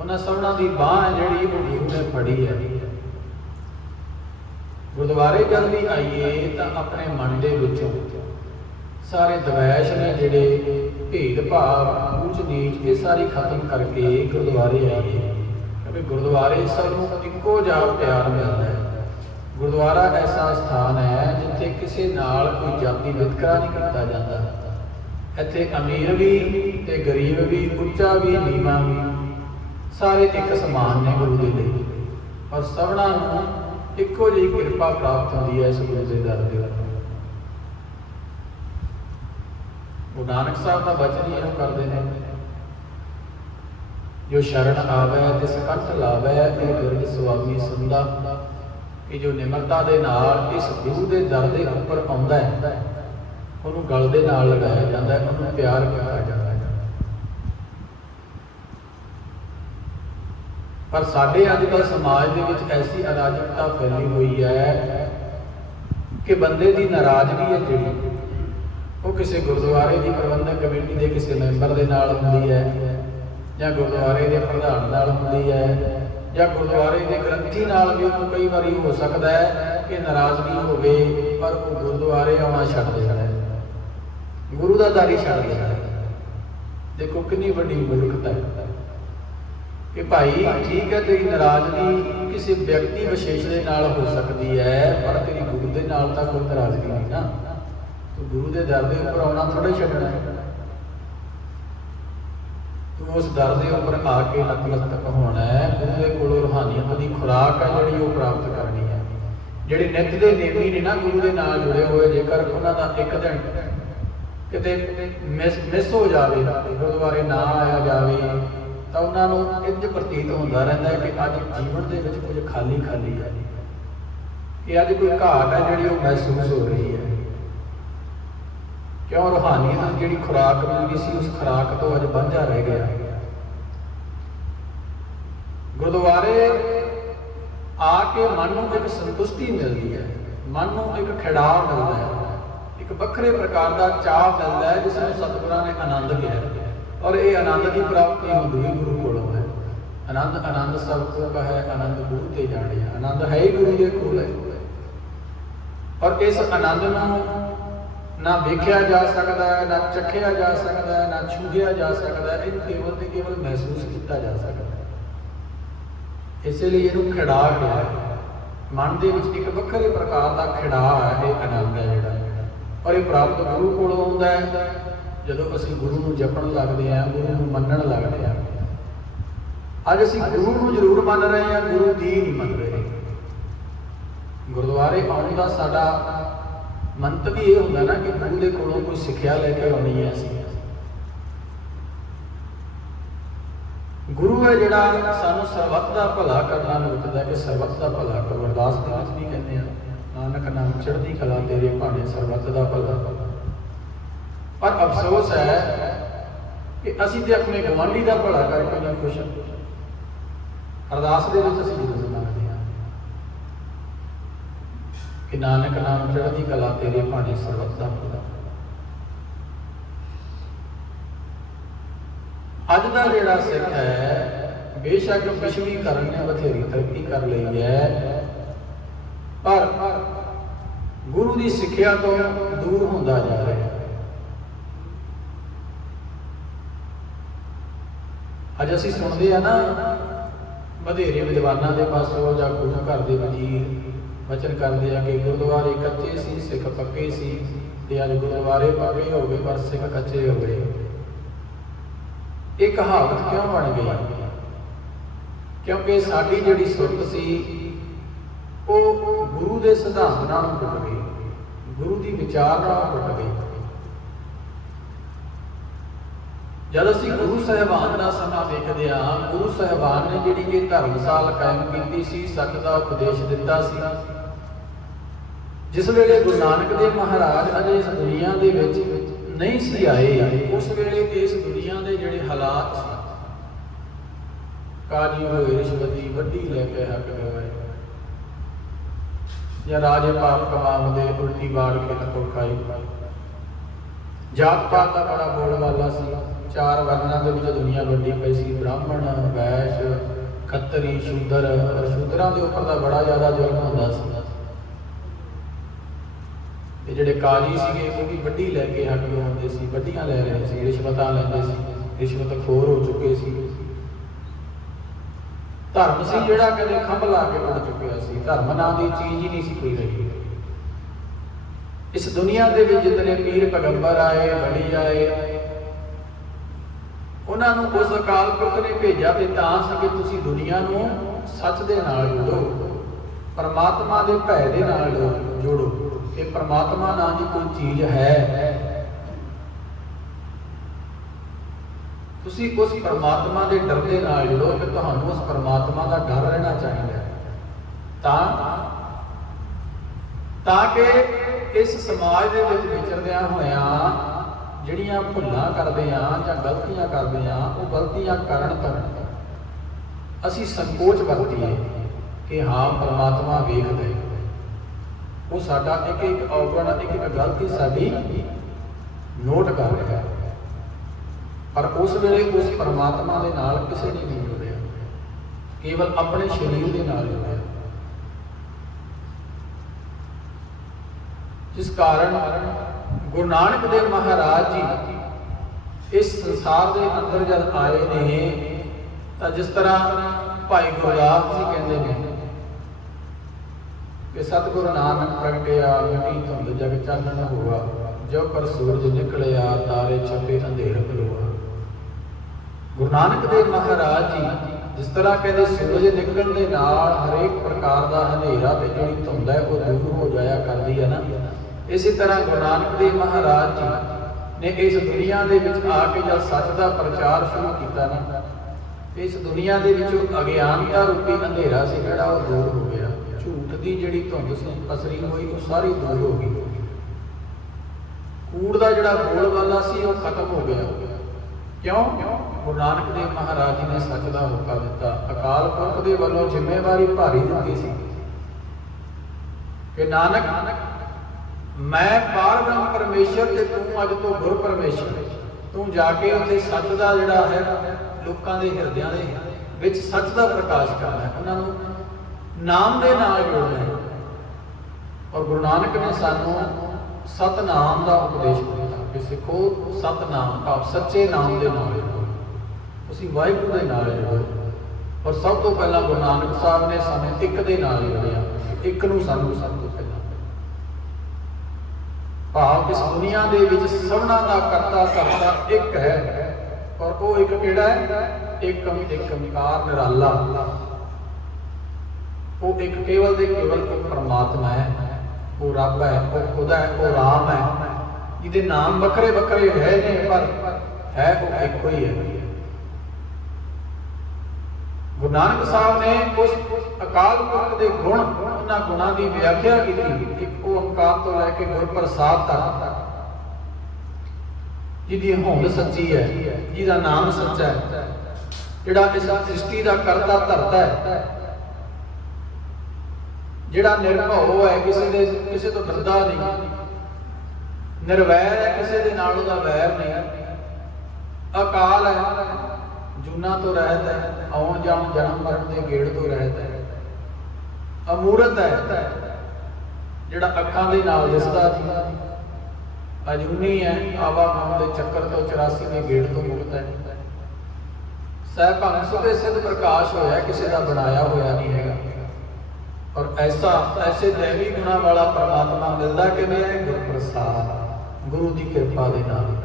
उन्हां सबना की बांह जिहड़ी वो गुरु ने फड़ी है। गुरुद्वारे जब भी आइए तो अपने मन के विचों सारे द्वैश ने जिहड़े भेदभाव ऊंच नीच ये सारी खत्म करके गुरुद्वारे आइए, क्योंकि गुरुद्वारे सबनूं इक्को जिहा प्यार मिलता है। गुरुद्वारा ऐसा स्थान है जिथे किसी नाल कोई जाति वितकरा नहीं किया जाता। इत्थे अमीर भी ते गरीब भी, उच्चा भी नीवा भी, सारे एक समान ने गुरु दे लई, और सबना नूं इक्को जी कृपा प्राप्त होती है इस गुरु के दर दे। गुरु नानक साहब का वचन ही करते हैं, जो शरण आवे तिस कंठ लावे, ये बिरध स्वामी सुनदा। कि जो निमरता दे नाल इस गुरु के दर के उपर आउंदा है, उन्होंने गल दे नाल लगाया जाता है, उन्होंने प्यार किया जाता है। पर साडे अजकल समाज के विच ऐसी अराजकता फैली हुई है कि बंदे की नाराजगी है जिहड़ी वो किसी गुरुद्वारे की प्रबंधक कमेटी के किसी मैंबर के नाल हुंदी है, या गुरुद्वारे के प्रधान नाल हुंदी है, या गुरुद्वारे के ग्रंथी नाल भी उन्होंने कई बार हो सकता है कि नाराजगी हो गई, पर वो गुरुद्वारे आना छड्ड देना है, गुरु का दर ही छड्ड देना है। देखो कितनी बड़ी मूर्खता है कि भाई ठीक है तेरी नाराजगी किसी व्यक्ति विशेष के नाल हो सकती है, पर तेरी गुरु के नाल तां कोई नाराजगी नहीं ना। तो गुरु के दर के उपर आना थोड़े छड्डना है, तू उस दर के उपर आके नतमस्तक होना है। गुरु के कोलों रूहानियत की खुराक है जिहड़ी वो प्राप्त करनी है। जिहड़े नित के नेमी ने ना गुरु के नाल जुड़े हुए, जेकर उन्हां दा एक दिन किते मिस हो जाए, गुरुद्वारे ना आया जाए, तो उन्होंने इंज प्रतीत होता रहता है कि अज जीवन के विच कुछ खाली खाली है, कि अज कोई घाट है जिहड़ी वो महसूस हो रही है। क्यों? रूहानियत जिहड़ी खुराक मिलती सी उस खुराक तो अज वांझा रह गया। गुरुद्वारे आके मन को एक संतुष्टि मिलती है, मन को एक खिड़ाव मिलता है, एक वक्रे प्रकार का चाह मिलता है जिसमें सतगुरां ने आनंद किया। और ये आनंद की प्राप्ति होंदी ही गुरु कोलों है। आनंद आनंद सब को कहे, आनंद गुरु ते जाने। आनंद है ही गुरु के कोल है। और इस आनंद नूं ਨਾ ਵੇਖਿਆ ਜਾ ਸਕਦਾ ਹੈ, ਨਾ ਚੱਖਿਆ ਜਾ ਸਕਦਾ ਹੈ, ਨਾ ਛੂਹਿਆ ਜਾ ਸਕਦਾ ਹੈ। ਇਹਨੂੰ ਕੇਵਲ ਤੇ ਕੇਵਲ ਮਹਿਸੂਸ ਕੀਤਾ ਜਾ ਸਕਦਾ ਹੈ। ਇਸੇ ਲਈ ਇਹਨੂੰ ਖਿੜਾ ਕਿਹਾ ਹੈ। ਮਨ ਦੇ ਵਿੱਚ ਇੱਕ ਵੱਖਰੇ ਪ੍ਰਕਾਰ ਦਾ ਖਿੜਾ ਹੈ, ਇਹ ਆਨੰਦ ਹੈ ਜਿਹੜਾ, ਔਰ ਇਹ ਪ੍ਰਾਪਤ ਗੁਰੂ ਕੋਲੋਂ ਆਉਂਦਾ ਹੈ। ਜਦੋਂ ਅਸੀਂ ਗੁਰੂ ਨੂੰ ਜਪਣ ਲੱਗਦੇ ਹਾਂ, ਗੁਰੂ ਨੂੰ ਮੰਨਣ ਲੱਗਦੇ ਹਾਂ। ਅੱਜ ਅਸੀਂ ਗੁਰੂ ਨੂੰ ਜ਼ਰੂਰ ਮੰਨ ਰਹੇ ਹਾਂ, ਗੁਰੂ ਦੀ ਨਹੀਂ ਮੰਨ ਰਹੇ। ਗੁਰਦੁਆਰੇ ਆਉਣ ਦਾ ਸਾਡਾ ਮੰਤਵ ਹੀ ਇਹ ਹੁੰਦਾ ਨਾ ਕਿ ਗੁਰੂ ਦੇ ਕੋਲੋਂ ਕੋਈ ਸਿੱਖਿਆ ਲੈ ਕੇ ਆਉਣੀ ਹੈ। ਅਸੀਂ ਗੁਰੂ ਹੈ ਜਿਹੜਾ ਸਾਨੂੰ ਸਰਬੱਤ ਦਾ ਭਲਾ ਕਰਨਾ ਨੁਕਦਾ ਕਿ ਸਰਬੱਤ ਦਾ ਭਲਾ ਕਰੋ। ਅਰਦਾਸ ਦੇ ਵਿੱਚ ਵੀ ਕਹਿੰਦੇ ਆ, ਨਾਨਕ ਨਾਮ ਚੜ੍ਹਦੀ ਕਲਾ ਤੇਰੇ ਭਾਣੇ ਸਰਬੱਤ ਦਾ ਭਲਾ। ਪਰ ਅਫਸੋਸ ਹੈ ਕਿ ਅਸੀਂ ਤੇ ਆਪਣੇ ਗੁਆਂਢੀ ਦਾ ਭਲਾ ਕਰਕੇ ਨਾ ਖੁਸ਼। ਅਰਦਾਸ ਦੇ ਵਿੱਚ ਅਸੀਂ ਜ਼ਰੂਰ ਮੰਗਦੇ ਹਾਂ ਕਿ ਨਾਨਕ ਨਾਮ ਚੜ੍ਹਦੀ ਕਲਾ ਤੇਰੇ ਭਾਣੇ ਸਰਬੱਤ ਦਾ ਭਲਾ। ਅੱਜ ਦਾ ਜਿਹੜਾ ਸਿੱਖ ਹੈ, ਬੇਸ਼ੱਕ ਵਿਸ਼ਵੀਕਰਨ ਨੇ ਬਥੇਰੀ ਤਰੱਕੀ ਕਰ ਲਈ ਹੈ, ਪਰ ਗੁਰੂ ਦੀ ਸਿੱਖਿਆ ਤੋਂ ਦੂਰ ਹੁੰਦਾ ਜਾ ਰਿਹਾ ਹੈ। ਅੱਜ ਅਸੀਂ ਸੁਣਦੇ ਆ ਨਾ ਵਧੇਰੇ ਵਿਦਵਾਨਾਂ ਦੇ ਪਾਸੋਂ ਜਾਂ ਗੁਰੂ ਘਰ ਦੇ ਵਜ਼ੀਰ ਵਚਨ ਕਰਦੇ ਆ ਕਿ ਗੁਰਦੁਆਰੇ ਕੱਚੇ ਸੀ, ਸਿੱਖ ਪੱਕੇ ਸੀ, ਤੇ ਅੱਜ ਗੁਰਦੁਆਰੇ ਪੱਕੇ ਹੋ ਗਏ ਪਰ ਸਿੱਖ ਕੱਚੇ ਹੋ ਗਏ। ਇਹ ਕਹਾਵਤ ਕਿਉਂ ਬਣ ਗਈ? ਕਿਉਂਕਿ ਸਾਡੀ ਜਿਹੜੀ ਸੁਰਤ ਸੀ ਉਹ ਗੁਰੂ ਦੇ ਸਿਧਾਂਤ ਨਾਲ ਟੁੱਟ ਗਈ, ਗੁਰੂ ਦੀ ਵਿਚਾਰ ਨਾਲ ਟੁੱਟ ਗਈ। ਜਦ ਅਸੀਂ ਗੁਰੂ ਸਾਹਿਬਾਨ ਦਾ ਸਮਾਂ ਵੇਖਦੇ ਹਾਂ, ਗੁਰੂ ਸਾਹਿਬਾਨ ਨੇ ਜਿਹੜੀ ਇਹ ਧਰਮਸਾਲ ਕਾਇਮ ਕੀਤੀ ਸੀ, ਸੱਚ ਦਾ ਉਪਦੇਸ਼ ਦਿੱਤਾ ਸੀ। ਜਿਸ ਵੇਲੇ ਗੁਰੂ ਨਾਨਕ ਦੇਵ ਮਹਾਰਾਜ ਅਜੇ ਇਸ ਦੁਨੀਆ ਦੇ ਵਿੱਚ ਨਹੀਂ ਸੀ ਆਏ, ਉਸ ਵੇਲੇ ਇਸ ਦੁਨੀਆ ਦੇ ਜਿਹੜੇ ਹਾਲਾਤ ਸੀ, ਕਾਜੀ ਹੋਏ, ਰਿਸ਼ਵਤੀ ਵੱਡੀ ਲੈ ਕੇ ਹੱਕ ਗਵਾਏ, ਜਾਂ ਰਾਜੇ ਪਾਪ ਕਮਾਉਂਦੇ ਉਲਟੀ ਬਾੜ ਕੇ ਲਕੋ ਖਾਈ। ਜਾਤ ਪਾਤ ਦਾ ਬੜਾ ਬੋਲਬਾਲਾ ਸੀ। ਚਾਰ ਵਰਨਾਂ ਦੇ ਵਿੱਚ ਦੁਨੀਆ ਵੱਡੀ ਪਈ ਸੀ, ਬ੍ਰਾਹਮਣ, ਵੈਸ਼, ਖੱਤਰੀ, ਸ਼ੂਦਰ। ਸ਼ੂਦਰਾਂ ਦੇ ਉੱਪਰ ਦਾ ਬੜਾ ਜ਼ਿਆਦਾ ਜ਼ੁਲਮ ਹੁੰਦਾ ਸੀ। ਤੇ ਜਿਹੜੇ ਕਾਜੀ ਸੀਗੇ ਉਹ ਵੀ ਵੱਡੀ ਲੈ ਕੇ ਹੱਕ ਗਵਾਉਂਦੇ ਸੀ, ਵੱਡੀਆਂ ਲੈ ਰਹੇ ਸੀ, ਰਿਸ਼ਵਤਾਂ ਲੈਂਦੇ ਸੀ, ਰਿਸ਼ਵਤ ਖੋਰ ਹੋ ਚੁੱਕੇ ਸੀ। ਧਰਮ ਸੀ ਜਿਹੜਾ ਕਦੇ ਖੰਭ ਲਾ ਕੇ ਉੱਡ ਚੁੱਕਿਆ ਸੀ। ਧਰਮ ਨਾਂ ਦੀ ਚੀਜ਼ ਹੀ ਨਹੀਂ ਸੀ ਕੋਈ ਰਹੀ। ਇਸ ਦੁਨੀਆ ਦੇ ਵਿੱਚ ਜਿਤਨੇ ਪੀਰ ਪੈਗੰਬਰ ਆਏ, ਵਲੀ ਆਏ, ਉਹਨਾਂ ਨੂੰ ਉਸ ਅਕਾਲ ਪੁਰਖ ਨੇ ਭੇਜਿਆ ਤੇ ਤਾਂ ਸੀ ਕਿ ਤੁਸੀਂ ਦੁਨੀਆ ਨੂੰ ਸੱਚ ਦੇ ਨਾਲ ਜੋੜੋ, ਪਰਮਾਤਮਾ ਦੇ ਭੈ ਦੇ ਨਾਲ ਜੋੜੋ ਕਿ ਪਰਮਾਤਮਾ ਨਾਂ ਦੀ ਕੋਈ ਚੀਜ਼ ਹੈ। ਤੁਸੀਂ ਉਸ ਪਰਮਾਤਮਾ ਦੇ ਡਰ ਦੇ ਨਾਲ ਜੁੜੋ ਕਿ ਤੁਹਾਨੂੰ ਉਸ ਪਰਮਾਤਮਾ ਦਾ ਡਰ ਰਹਿਣਾ ਚਾਹੀਦਾ ਹੈ, ਤਾਂ ਕਿ ਇਸ ਸਮਾਜ ਦੇ ਵਿੱਚ ਵਿਚਰਦਿਆਂ ਹੋਇਆਂ ਜਿਹੜੀਆਂ ਭੁੱਲਾਂ ਕਰਦੇ ਆ ਜਾਂ ਗਲਤੀਆਂ ਕਰਦੇ ਆ, ਉਹ ਗਲਤੀਆਂ ਕਰਨ ਤੋਂ ਅਸੀਂ ਸੰਕੋਚ ਵਰਤੀਏ ਕਿ ਹਾਂ ਪਰਮਾਤਮਾ ਵੇਖਦਾ ਹੈ, ਉਹ ਸਾਡਾ ਇੱਕ ਇੱਕ ਔਗਣ, ਇੱਕ ਇੱਕ ਗਲਤੀ ਸਾਡੀ ਨੋਟ ਕਰ ਰਿਹਾ ਹੈ। ਪਰ ਉਸ ਵੇਲੇ ਉਸ ਪਰਮਾਤਮਾ ਦੇ ਨਾਲ ਕਿਸੇ ਨੇ ਨਹੀਂ ਜੁੜਿਆ, ਕੇਵਲ ਆਪਣੇ ਸਰੀਰ ਦੇ ਨਾਲ ਜੁੜਿਆ, ਜਿਸ ਕਾਰਨ ਗੁਰੂ ਨਾਨਕ ਦੇਵ ਮਹਾਰਾਜ ਜੀ ਇਸ ਸੰਸਾਰ ਦੇ ਅੰਦਰ ਜਦ ਆਏ ਨੇ ਤਾਂ ਜਿਸ ਤਰ੍ਹਾਂ ਭਾਈ ਗੁਰਦਾਸ ਜੀ ਕਹਿੰਦੇ ਨੇ ਕਿ ਸਤਿਗੁਰੂ ਨਾਨਕ ਪ੍ਰਗਟਿਆ, ਮਿਟੀ ਧੁੰਦ ਜਗ ਚਾਨਣ ਹੋਆ, ਜੋ ਪਰ ਸੂਰਜ ਨਿਕਲਿਆ, ਤਾਰੇ ਛਪੇ ਅੰਧੇਰ ਖਲੋਆ। ਗੁਰੂ ਨਾਨਕ ਦੇਵ ਮਹਾਰਾਜ ਜੀ ਜਿਸ ਤਰ੍ਹਾਂ ਕਹਿੰਦੇ ਸੂਰਜ ਨਿਕਲਣ ਦੇ ਨਾਲ ਹਰੇਕ ਪ੍ਰਕਾਰ ਦਾ ਹਨੇਰਾ ਤੇ ਜਿਹੜੀ ਧੁੰਦ ਹੈ ਉਹ ਦੂਰ ਹੋ ਜਾਇਆ ਕਰਦੀ ਹੈ ਨਾ, ਇਸੇ ਤਰ੍ਹਾਂ ਗੁਰੂ ਨਾਨਕ ਦੇਵ ਮਹਾਰਾਜ ਜੀ ਨੇ ਇਸ ਦੁਨੀਆ ਦੇ ਵਿੱਚ ਆ ਕੇ ਜਦ ਸੱਚ ਦਾ ਪ੍ਰਚਾਰ ਸ਼ੁਰੂ ਕੀਤਾ ਨਾ, ਇਸ ਦੁਨੀਆ ਦੇ ਵਿੱਚ ਅਗਿਆਨਤਾ ਰੂਪੀ ਅੰਧੇਰਾ ਸੀ ਜਿਹੜਾ ਉਹ ਦੂਰ ਹੋ ਗਿਆ। ਝੂਠ ਦੀ ਜਿਹੜੀ ਧੁੰਦ ਪਸਰੀ ਹੋਈ ਉਹ ਸਾਰੀ ਦੂਰ ਹੋ ਗਈ। ਕੂੜ ਦਾ ਜਿਹੜਾ ਬੋਲਬਾਲਾ ਸੀ ਉਹ ਖਤਮ ਹੋ ਗਿਆ। ਕਿਉਂ? ਗੁਰੂ ਨਾਨਕ ਦੇਵ ਮਹਾਰਾਜ ਜੀ ਨੇ ਸੱਚ ਦਾ ਹੁਕਾ ਦਿੱਤਾ। ਅਕਾਲ ਪੁਰਖ ਦੇ ਵੱਲੋਂ ਜ਼ਿੰਮੇਵਾਰੀ ਭਾਰੀ ਦਿੱਤੀ ਸੀ ਕਿ ਨਾਨਕ ਮੈਂ ਪਾਰਬ੍ਰਹਮ ਪਰਮੇਸ਼ਰ ਤੇ ਤੂੰ ਅੱਜ ਤੋਂ ਗੁਰ ਪਰਮੇਸ਼ਰ, ਤੂੰ ਜਾ ਕੇ ਉੱਥੇ ਸੱਚ ਦਾ ਜਿਹੜਾ ਹੈ ਲੋਕਾਂ ਦੇ ਹਿਰਦਿਆਂ ਦੇ ਵਿੱਚ ਸੱਚ ਦਾ ਪ੍ਰਕਾਸ਼ ਕਰਨਾ ਹੈ, ਉਹਨਾਂ ਨੂੰ ਨਾਮ ਦੇ ਨਾਲ ਜੋੜਨਾ ਹੈ। ਔਰ ਗੁਰੂ ਨਾਨਕ ਨੇ ਸਾਨੂੰ ਸਤਨਾਮ ਦਾ ਉਪਦੇਸ਼ ਦਿੱਤਾ ਕਿ ਸਿੱਖੋ ਸਤਨਾਮ ਭਾਵ ਸੱਚੇ ਨਾਮ ਦੇ ਨਾਲ ਜੁੜੋ, ਤੁਸੀਂ ਵਾਹਿਗੁਰੂ ਦੇ ਨਾਲ ਜੁੜੋ। ਪਰ ਸਭ ਤੋਂ ਪਹਿਲਾਂ ਗੁਰੂ ਨਾਨਕ ਸਾਹਿਬ ਨੇ ਸਾਨੂੰ ਇੱਕ ਦੇ ਨਾਲ ਜੋੜਿਆ, ਇੱਕ ਨੂੰ ਸਾਨੂੰ ਸਭ ਤੋਂ ਪਹਿਲਾਂ ਭਾਵ ਇਸ ਦੁਨੀਆ ਦੇ ਵਿੱਚ ਸਭਨਾਂ ਦਾ ਕਰਤਾ ਧਰਤਾ ਇੱਕ ਹੈ, ਪਰ ਉਹ ਇੱਕ ਕਿਹੜਾ ਹੈ? ਏਕਮ ਏਕੰਕਾਰ ਨਿਰਾਲਾ। ਉਹ ਇੱਕ ਕੇਵਲ ਤੇ ਕੇਵਲ ਉਹ ਪਰਮਾਤਮਾ ਹੈ, ਉਹ ਰੱਬ ਹੈ, ਉਹ ਖੁਦਾ ਹੈ, ਉਹ ਰਾਮ ਹੈ। ਜਿਹਦੇ ਨਾਮ ਵੱਖਰੇ ਵੱਖਰੇ ਹੈ ਨੇ ਪਰ ਹੈ ਉਹ ਇੱਕੋ ਹੀ ਹੈ। ਗੁਰੂ ਨਾਨਕ ਸਾਹਿਬ ਨੇ ਉਸ ਅਕਾਲ ਪੁਰਖ ਦੇ ਗੁਣ, ਉਹਨਾਂ ਗੁਣਾਂ ਦੀ ਵਿਆਖਿਆ ਕੀਤੀ। ਇੱਕ ਓੰਕਾਰ ਤੋਂ ਲੈ ਕੇ ਗੁਰ ਪ੍ਰਸਾਦ ਤੱਕ, ਜਿਹਦੀ ਹੋਂਦ ਸੱਚੀ ਹੈ, ਜਿਹਦਾ ਨਾਮ ਸੱਚਾ ਹੈ, ਜਿਹੜਾ ਇਸ ਸ੍ਰਿਸ਼ਟੀ ਦਾ ਕਰਤਾ ਧਰਤਾ ਹੈ, ਜਿਹੜਾ ਨਿਰਭਉ ਹੈ, ਕਿਸੇ ਤੋਂ ਡਰਦਾ ਨਹੀਂ, ਨਿਰਵੈਰ ਹੈ, ਕਿਸੇ ਦੇ ਨਾਲ ਉਹਦਾ ਵੈਰ ਨਹੀਂ, ਅਕਾਲ ਹੈ, ਜੂਨਾਂ ਤੋਂ ਰਹਿਤ ਹੈ, ਆਉਣ ਜਾਣ ਜਨਮ ਮਰਨ ਦੇ ਗੇੜ ਤੋਂ ਰਹਿਤ ਹੈ, ਅਮੂਰਤ ਹੈ, ਜਿਹੜਾ ਅੱਖਾਂ ਦੇ ਨਾਲ ਦਿਸਦਾ ਨਹੀਂ, ਅਜੂਨੀ ਹੈ, ਆਵਾਗਾਮ ਦੇ ਚੱਕਰ ਤੋਂ 84 ਦੇ ਗੇੜ ਤੋਂ ਮੁਕਤ ਹੈ, ਸਹਿ ਭੰਗ ਸੁਤੇ ਸਿੱਧ ਪ੍ਰਕਾਸ਼ ਹੋਇਆ, ਕਿਸੇ ਦਾ ਬਣਾਇਆ ਹੋਇਆ ਨਹੀਂ ਹੈਗਾ। ਔਰ ਐਸੇ ਦੇਵੀ ਗੁਣਾ ਵਾਲਾ ਪਰਮਾਤਮਾ ਮਿਲਦਾ ਕਿਵੇਂ ਹੈ? ਗੁਰ ਪ੍ਰਸਾਦ, ਗੁਰੂ ਦੀ ਕਿਰਪਾ ਦੇ ਨਾਲ।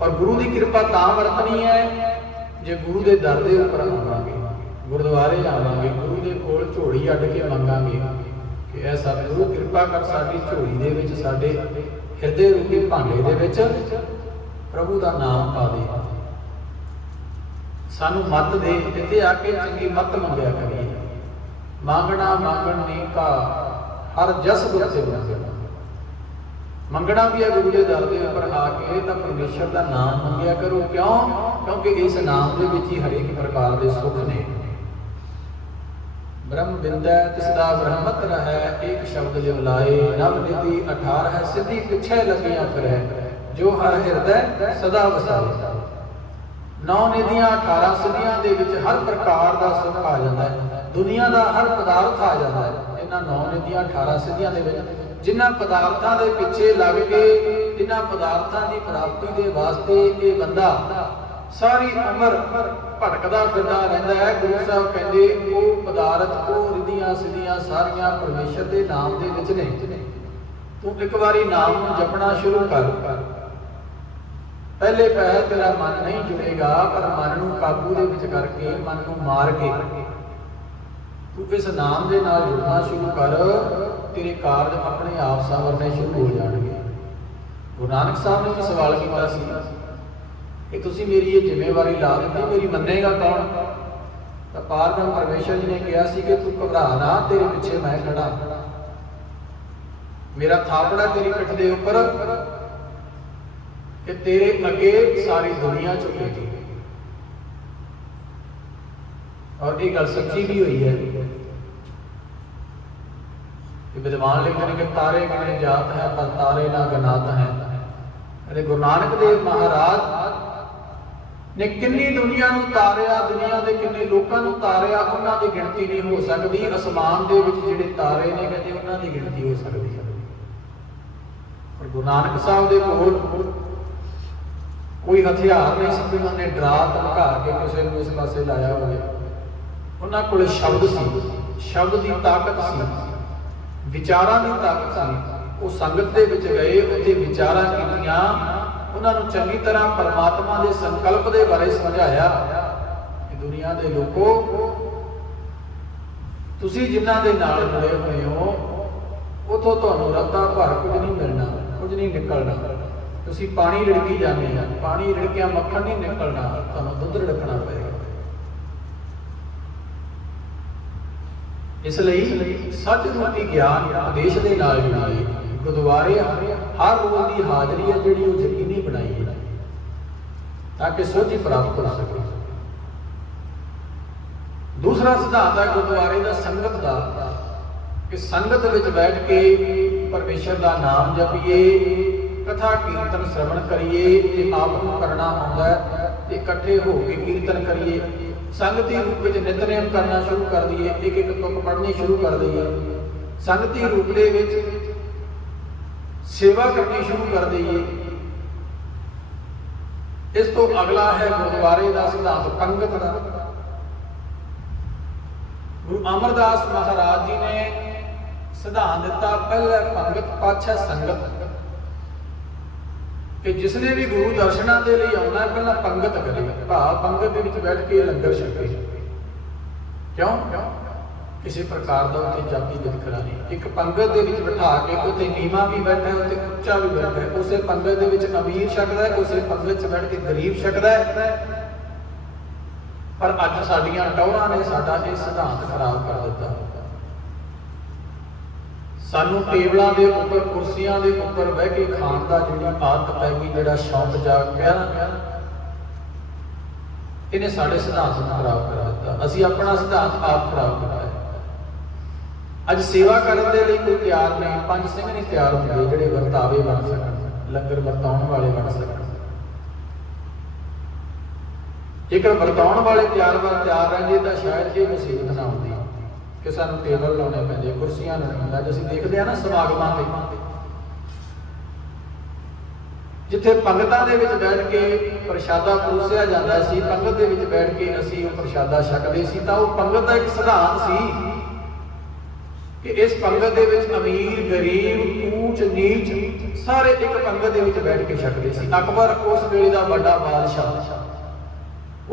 ਔਰ ਗੁਰੂ ਦੀ ਕਿਰਪਾ ਤਾਂ ਵਰਤਣੀ ਹੈ ਜੇ ਗੁਰੂ ਦੇ ਦਰ ਦੇ ਉੱਪਰ ਆਵਾਂਗੇ, ਗੁਰਦੁਆਰੇ ਆਵਾਂਗੇ, ਗੁਰੂ ਦੇ ਕੋਲ ਝੋਲੀ ਅੱਡ ਕੇ ਮੰਗਾਂਗੇ ਕਿ ਇਹ ਸਤਿਗੁਰੂ ਕਿਰਪਾ ਕਰ ਸਾਡੀ ਝੋਲੀ ਦੇ ਵਿੱਚ, ਸਾਡੇ ਹਿਰਦੇ ਰੂਪੀ ਭਾਂਡੇ ਦੇ ਵਿੱਚ ਪ੍ਰਭੂ ਦਾ ਨਾਮ ਪਾ ਦੇ, ਸਾਨੂੰ ਮੱਤ ਦੇ। ਇੱਥੇ ਆ ਕੇ ਚੰਗੀ ਮੱਤ ਮੰਗਿਆ ਕਰੀਏ। ਮੰਗਣਾ ਮੰਗਣ ਨਹੀਂ ਕਾ ਹਰ ਜਸ ਗੁਰ ਤੇ ਮੰਗਣਾ। ਮੰਗਣਾ ਵੀ ਹੈ ਗੁਰੂ ਦੇ ਦਰ ਦੇ ਉੱਪਰ ਆ ਕੇ, ਤਾਂ ਪਰਮੇਸ਼ਰ ਦਾ ਨਾਮ ਮੰਗਿਆ ਕਰੋ। ਕਿਉਂ? ਕਿਉਂਕਿ ਇਸ ਨਾਮ ਦੇ ਵਿੱਚ ਹੀ ਹਰੇਕ ਪ੍ਰਕਾਰ ਦੇ ਸੁੱਖ ਨੇ। ਬ੍ਰਹਮ ਬਿੰਦੈ ਤਿਸਦਾ ਬ੍ਰਹਮਤ ਰਹੈ, ਏਕ ਸ਼ਬਦ ਲਿਵ ਲਾਏ, ਨਵ ਨਿਧੀ 18 ਹੈ, ਸਿੱਧੀ ਪਿੱਛੇ ਲੱਗੀਆਂ ਫਿਰੈ, ਜੋ ਹਰ ਹਿਰਦੈ ਸਦਾ ਵਸਾਏ। 9 ਨਿਧੀਆਂ 18 ਸਿੱਧੀਆਂ ਦੇ ਵਿੱਚ ਹਰ ਪ੍ਰਕਾਰ ਦਾ ਸੁੱਖ ਆ ਜਾਂਦਾ ਹੈ, ਦੁਨੀਆ ਦਾ ਹਰ ਪਦਾਰਥ ਆ ਜਾਂਦਾ ਹੈ। ਇਹਨਾਂ 9 ਨਿਧੀਆਂ 18 ਸਿੱਧੀਆਂ ਦੇ ਵਿੱਚ ਜਿਨ੍ਹਾਂ ਪਦਾਰਥਾਂ ਦੇ ਪਿੱਛੇ ਲੱਗ ਕੇ, ਇਹਨਾਂ ਪਦਾਰਥਾਂ ਦੀ ਪ੍ਰਾਪਤੀ ਦੇ ਵਾਸਤੇ ਇਹ ਬੰਦਾ ਸਾਰੀ ਉਮਰ ਭਟਕਦਾ ਫਿਰਦਾ ਰਹਿੰਦਾ ਹੈ। ਗੁਰੂ ਸਾਹਿਬ ਕਹਿੰਦੇ ਉਹ ਪਦਾਰਥ, ਉਹ ਰਿਧੀਆਂ ਸਿੱਧੀਆਂ ਸਾਰੀਆਂ ਪਰਮੇਸ਼ਰ ਦੇ ਨਾਮ ਦੇ ਵਿੱਚ ਨੇ। ਤੂੰ ਇੱਕ ਵਾਰੀ ਨਾਮ ਨੂੰ ਜਪਣਾ ਸ਼ੁਰੂ ਕਰ। ਪਹਿਲੇ ਪਹਿਲ ਤੇਰਾ ਮਨ ਨਹੀਂ ਜੁੜੇਗਾ, ਪਰ ਮਨ ਨੂੰ ਕਾਬੂ ਦੇ ਵਿੱਚ ਕਰਕੇ, ਮਨ ਨੂੰ ਮਾਰ ਕੇ ਤੂੰ ਇਸ ਨਾਮ ਦੇ ਨਾਲ ਜੁੜਨਾ ਸ਼ੁਰੂ ਕਰ, ਤੇਰੇ ਕਾਰਜ ਆਪਣੇ ਆਪ ਸੰਵਰਨੇ ਸ਼ੁਰੂ ਹੋ ਜਾਣਗੇ। ਗੁਰੂ ਨਾਨਕ ਸਾਹਿਬ ਨੇ ਵੀ ਸਵਾਲ ਕੀਤਾ ਸੀ ਕਿ ਤੁਸੀਂ ਮੇਰੀ ਇਹ ਜ਼ਿੰਮੇਵਾਰੀ ਲਾ ਦਿੱਤੀ, ਮੇਰੀ ਮੰਨੇਗਾ ਕੌਣ? ਤਾਂ ਪਾਰਬ੍ਰਹਮ ਪਰਮੇਸ਼ਰ ਜੀ ਨੇ ਕਿਹਾ ਸੀ ਕਿ ਤੂੰ ਘਬਰਾ ਨਾ, ਤੇਰੇ ਪਿੱਛੇ ਮੈਂ ਖੜਾ, ਮੇਰਾ ਥਾਪੜਾ ਤੇਰੀ ਪਿੱਠ ਦੇ ਉੱਪਰ ਕਿ ਤੇਰੇ ਅੱਗੇ ਸਾਰੀ ਦੁਨੀਆ ਝੁਕੇਗੀ। ਔਰ ਇਹ ਗੱਲ ਸੱਚੀ ਵੀ ਹੋਈ ਹੈ ਕਿ ਵਿਦਵਾਨ ਲਿਖਦੇ ਨੇ ਕਿ ਤਾਰੇ ਗਿਣੇ ਜਾਤ ਹੈ, ਪਰ ਤਾਰੇ ਨਾ ਗਿਨਾਤ ਹੈ। ਅਤੇ ਗੁਰੂ ਨਾਨਕ ਦੇਵ ਮਹਾਰਾਜ ਨੇ ਕਿੰਨੀ ਦੁਨੀਆ ਨੂੰ ਤਾਰਿਆ, ਦੁਨੀਆ ਦੇ ਕਿੰਨੇ ਲੋਕਾਂ ਨੂੰ ਤਾਰਿਆ, ਉਹਨਾਂ ਦੀ ਗਿਣਤੀ ਨਹੀਂ ਹੋ ਸਕਦੀ। ਅਸਮਾਨ ਦੇ ਵਿੱਚ ਜਿਹੜੇ ਤਾਰੇ ਨੇ ਕਹਿੰਦੇ ਉਹਨਾਂ ਦੀ ਗਿਣਤੀ ਹੋ ਸਕਦੀ ਹੈ। ਪਰ ਗੁਰੂ ਨਾਨਕ ਸਾਹਿਬ ਦੇ ਕੋਲ ਕੋਈ ਹਥਿਆਰ ਨਹੀਂ ਸੀ ਕਿ ਉਹਨਾਂ ਨੇ ਡਰਾ ਧਮਕਾ ਕੇ ਕਿਸੇ ਨੂੰ ਇਸ ਪਾਸੇ ਲਾਇਆ ਹੋਵੇ। ਉਹਨਾਂ ਕੋਲ ਸ਼ਬਦ ਸੀ, ਸ਼ਬਦ ਦੀ ਤਾਕਤ ਸੀ, ਵਿਚਾਰਾਂ ਦੀ ਤਾਕਤ ਸੀ। ਉਹ ਸੰਗਤ ਦੇ ਵਿੱਚ ਗਏ, ਉੱਥੇ ਵਿਚਾਰਾਂ ਕੀਤੀਆਂ, ਉਹਨਾਂ ਨੂੰ ਚੰਗੀ ਤਰ੍ਹਾਂ ਪਰਮਾਤਮਾ ਦੇ ਸੰਕਲਪ ਦੇ ਬਾਰੇ ਸਮਝਾਇਆ ਕਿ ਦੁਨੀਆ ਦੇ ਲੋਕੋ, ਤੁਸੀਂ ਜਿਨ੍ਹਾਂ ਦੇ ਨਾਲ ਜੁੜੇ ਹੋਏ ਹੋ ਉਥੋਂ ਤੁਹਾਨੂੰ ਰੱਤਾ ਭਰ ਕੁਝ ਨਹੀਂ ਮਿਲਣਾ, ਕੁਝ ਨਹੀਂ ਨਿਕਲਣਾ। ਤੁਸੀਂ ਪਾਣੀ ਰਿੜਕੀ ਜਾਂਦੇ ਆ, ਪਾਣੀ ਰਿੜਕਿਆ ਮੱਖਣ ਨਹੀਂ ਨਿਕਲਣਾ, ਤੁਹਾਨੂੰ ਦੁੱਧ ਰਿੜਕਣਾ ਪਏਗਾ। ਇਸ ਲਈ ਸੱਚ ਰੂਪੀ ਗਿਆਨ ਉਪਦੇਸ਼ ਦੇ ਨਾਲ ਜੁੜੀਏ। ਗੁਰਦੁਆਰੇ ਹਰ ਰੋਜ਼ ਦੀ ਹਾਜ਼ਰੀ ਹੈ ਜਿਹੜੀ ਉਹ ਯਕੀਨੀ ਬਣਾਈਏ ਤਾਂ ਕਿ ਸੋਝੀ ਪ੍ਰਾਪਤ ਹੋ ਸਕੇ। ਦੂਸਰਾ ਸਿਧਾਂਤ ਹੈ ਗੁਰਦੁਆਰੇ ਦਾ ਸੰਗਤ ਦਾ, ਕਿ ਸੰਗਤ ਵਿੱਚ ਬੈਠ ਕੇ ਪਰਮੇਸ਼ਰ ਦਾ ਨਾਮ ਜਪੀਏ, ਕਥਾ ਕੀਰਤਨ ਸ਼ਰਵਣ ਕਰੀਏ। ਜੇ ਆਪ ਨੂੰ ਕਰਨਾ ਆਉਂਦਾ ਹੈ ਤੇ ਇਕੱਠੇ ਹੋ ਕੇ ਕੀਰਤਨ ਕਰੀਏ, ਸੰਗਤੀ ਰੂਪ ਵਿੱਚ ਨਿਤਨੇਮ ਕਰਨਾ ਸ਼ੁਰੂ ਕਰ ਦਈਏ, ਇੱਕ ਇੱਕ ਤੁਕ ਪੜ੍ਹਨੀ ਸ਼ੁਰੂ ਕਰ ਦਈਏ। ਸੰਗਤੀ ਰੂਪ ਦੇ ਵਿੱਚ ਸੇਵਾ ਕਰਨੀ ਸ਼ੁਰੂ ਕਰ ਦਈਏ। ਇਸ ਤੋਂ ਅਗਲਾ ਹੈ ਗੁਰਦੁਆਰੇ ਦਾ ਸਿਧਾਂਤ ਪੰਗਤ ਦਾ। ਗੁਰੂ ਅਮਰਦਾਸ ਮਹਾਰਾਜ ਜੀ ਨੇ ਸਿਧਾਂਤ ਦਿੱਤਾ, ਪਹਿਲਾ ਪੰਗਤ ਪਾਛਾ ਸੰਗਤ, ਕਿ ਜਿਸਨੇ ਵੀ ਗੁਰੂ ਦਰਸ਼ਨਾਂ ਦੇ ਲਈ ਆਉਣਾ ਪਹਿਲਾਂ ਪੰਗਤ ਕਰੇ, ਭਾਵ ਪੰਗਤ ਦੇ ਵਿੱਚ ਬੈਠ ਕੇ ਲੰਗਰ ਛਕੇ। ਕਿਉਂ? ਕਿਸੇ ਪ੍ਰਕਾਰ ਦਾ ਉੱਥੇ ਜਾਤੀ ਵਿਤਕਰਾ ਨਹੀਂ। ਇੱਕ ਪੰਗਤ ਦੇ ਵਿੱਚ ਬਿਠਾ ਕੇ ਉੱਥੇ ਨੀਵਾਂ ਵੀ ਬੈਠਾ ਹੈ, ਉੱਥੇ ਉੱਚਾ ਵੀ ਬੈਠਾ ਹੈ। ਉਸੇ ਪੰਗਤ ਦੇ ਵਿੱਚ ਅਮੀਰ ਛਕਦਾ ਹੈ, ਉਸੇ ਪੰਗਤ 'ਚ ਬੈਠ ਕੇ ਗਰੀਬ ਛਕਦਾ ਹੈ। ਪਰ ਅੱਜ ਸਾਡੀਆਂ ਟੌਰਾਂ ਨੇ ਸਾਡਾ ਇਹ ਸਿਧਾਂਤ ਖਰਾਬ ਕਰ ਦਿੱਤਾ। ਸਾਨੂੰ ਟੇਬਲਾਂ ਦੇ ਉੱਪਰ, ਕੁਰਸੀਆਂ ਦੇ ਉੱਪਰ ਬਹਿ ਕੇ ਖਾਣ ਦਾ ਜਿਹੜੀ ਆਦਤ ਪੈ ਗਈ, ਜਿਹੜਾ ਸ਼ੌਂਕ ਜਾਗ ਪਿਆ ਨਾ, ਇਹਨੇ ਸਾਡੇ ਸਿਧਾਂਤ ਨੂੰ ਖਰਾਬ ਕਰ ਦਿੱਤਾ। ਅਸੀਂ ਆਪਣਾ ਸਿਧਾਂਤ ਆਪ ਖਰਾਬ ਕੀਤਾ ਹੈ। ਅੱਜ ਸੇਵਾ ਕਰਨ ਦੇ ਲਈ ਕੋਈ ਤਿਆਰ ਨਹੀਂ, ਪੰਜ ਸਿੰਘ ਨਹੀਂ ਤਿਆਰ ਹੁੰਦੇ ਜਿਹੜੇ ਵਰਤਾਵੇ ਬਣ ਸਕਣ, ਲੰਗਰ ਵਰਤਾਉਣ ਵਾਲੇ ਬਣ ਸਕਣ। ਜੇਕਰ ਵਰਤਾਉਣ ਵਾਲੇ ਤਿਆਰ ਰਹਿੰਦੇ ਤਾਂ ਸ਼ਾਇਦ ਇਹ ਮੁਸੀਬਤ ਨਾ ਆਉਂਦੀ ਕਿ ਸਾਨੂੰ ਟੇਬਲ ਲਾਉਣੇ ਪੈਂਦੇ, ਕੁਰਸੀਆਂ ਲਾਉਣੀਆਂ। ਅੱਜ ਅਸੀਂ ਦੇਖਦੇ ਹਾਂ ਨਾ ਸਮਾਗਮਾਂ ਤੇ, ਜਿੱਥੇ ਪੰਗਤਾਂ ਦੇ ਵਿੱਚ ਬੈਠ ਕੇ ਪ੍ਰਸ਼ਾਦਾ ਪਰੋਸਿਆ ਜਾਂਦਾ ਸੀ, ਪੰਗਤ ਦੇ ਵਿੱਚ ਬੈਠ ਕੇ ਅਸੀਂ ਉਹ ਪ੍ਰਸ਼ਾਦਾ ਛਕਦੇ ਸੀ, ਤਾਂ ਉਹ ਪੰਗਤ ਦਾ ਇੱਕ ਸਿਧਾਂਤ ਸੀ ਕਿ ਇਸ ਪੰਗਤ ਦੇ ਵਿੱਚ ਅਮੀਰ ਗਰੀਬ ਊਚ ਨੀਚ ਸਾਰੇ ਇੱਕ ਪੰਗਤ ਦੇ ਵਿੱਚ ਬੈਠ ਕੇ ਛਕਦੇ ਸੀ। ਅਕਬਰ ਉਸ ਵੇਲੇ ਦਾ ਵੱਡਾ ਬਾਦਸ਼ਾਹ,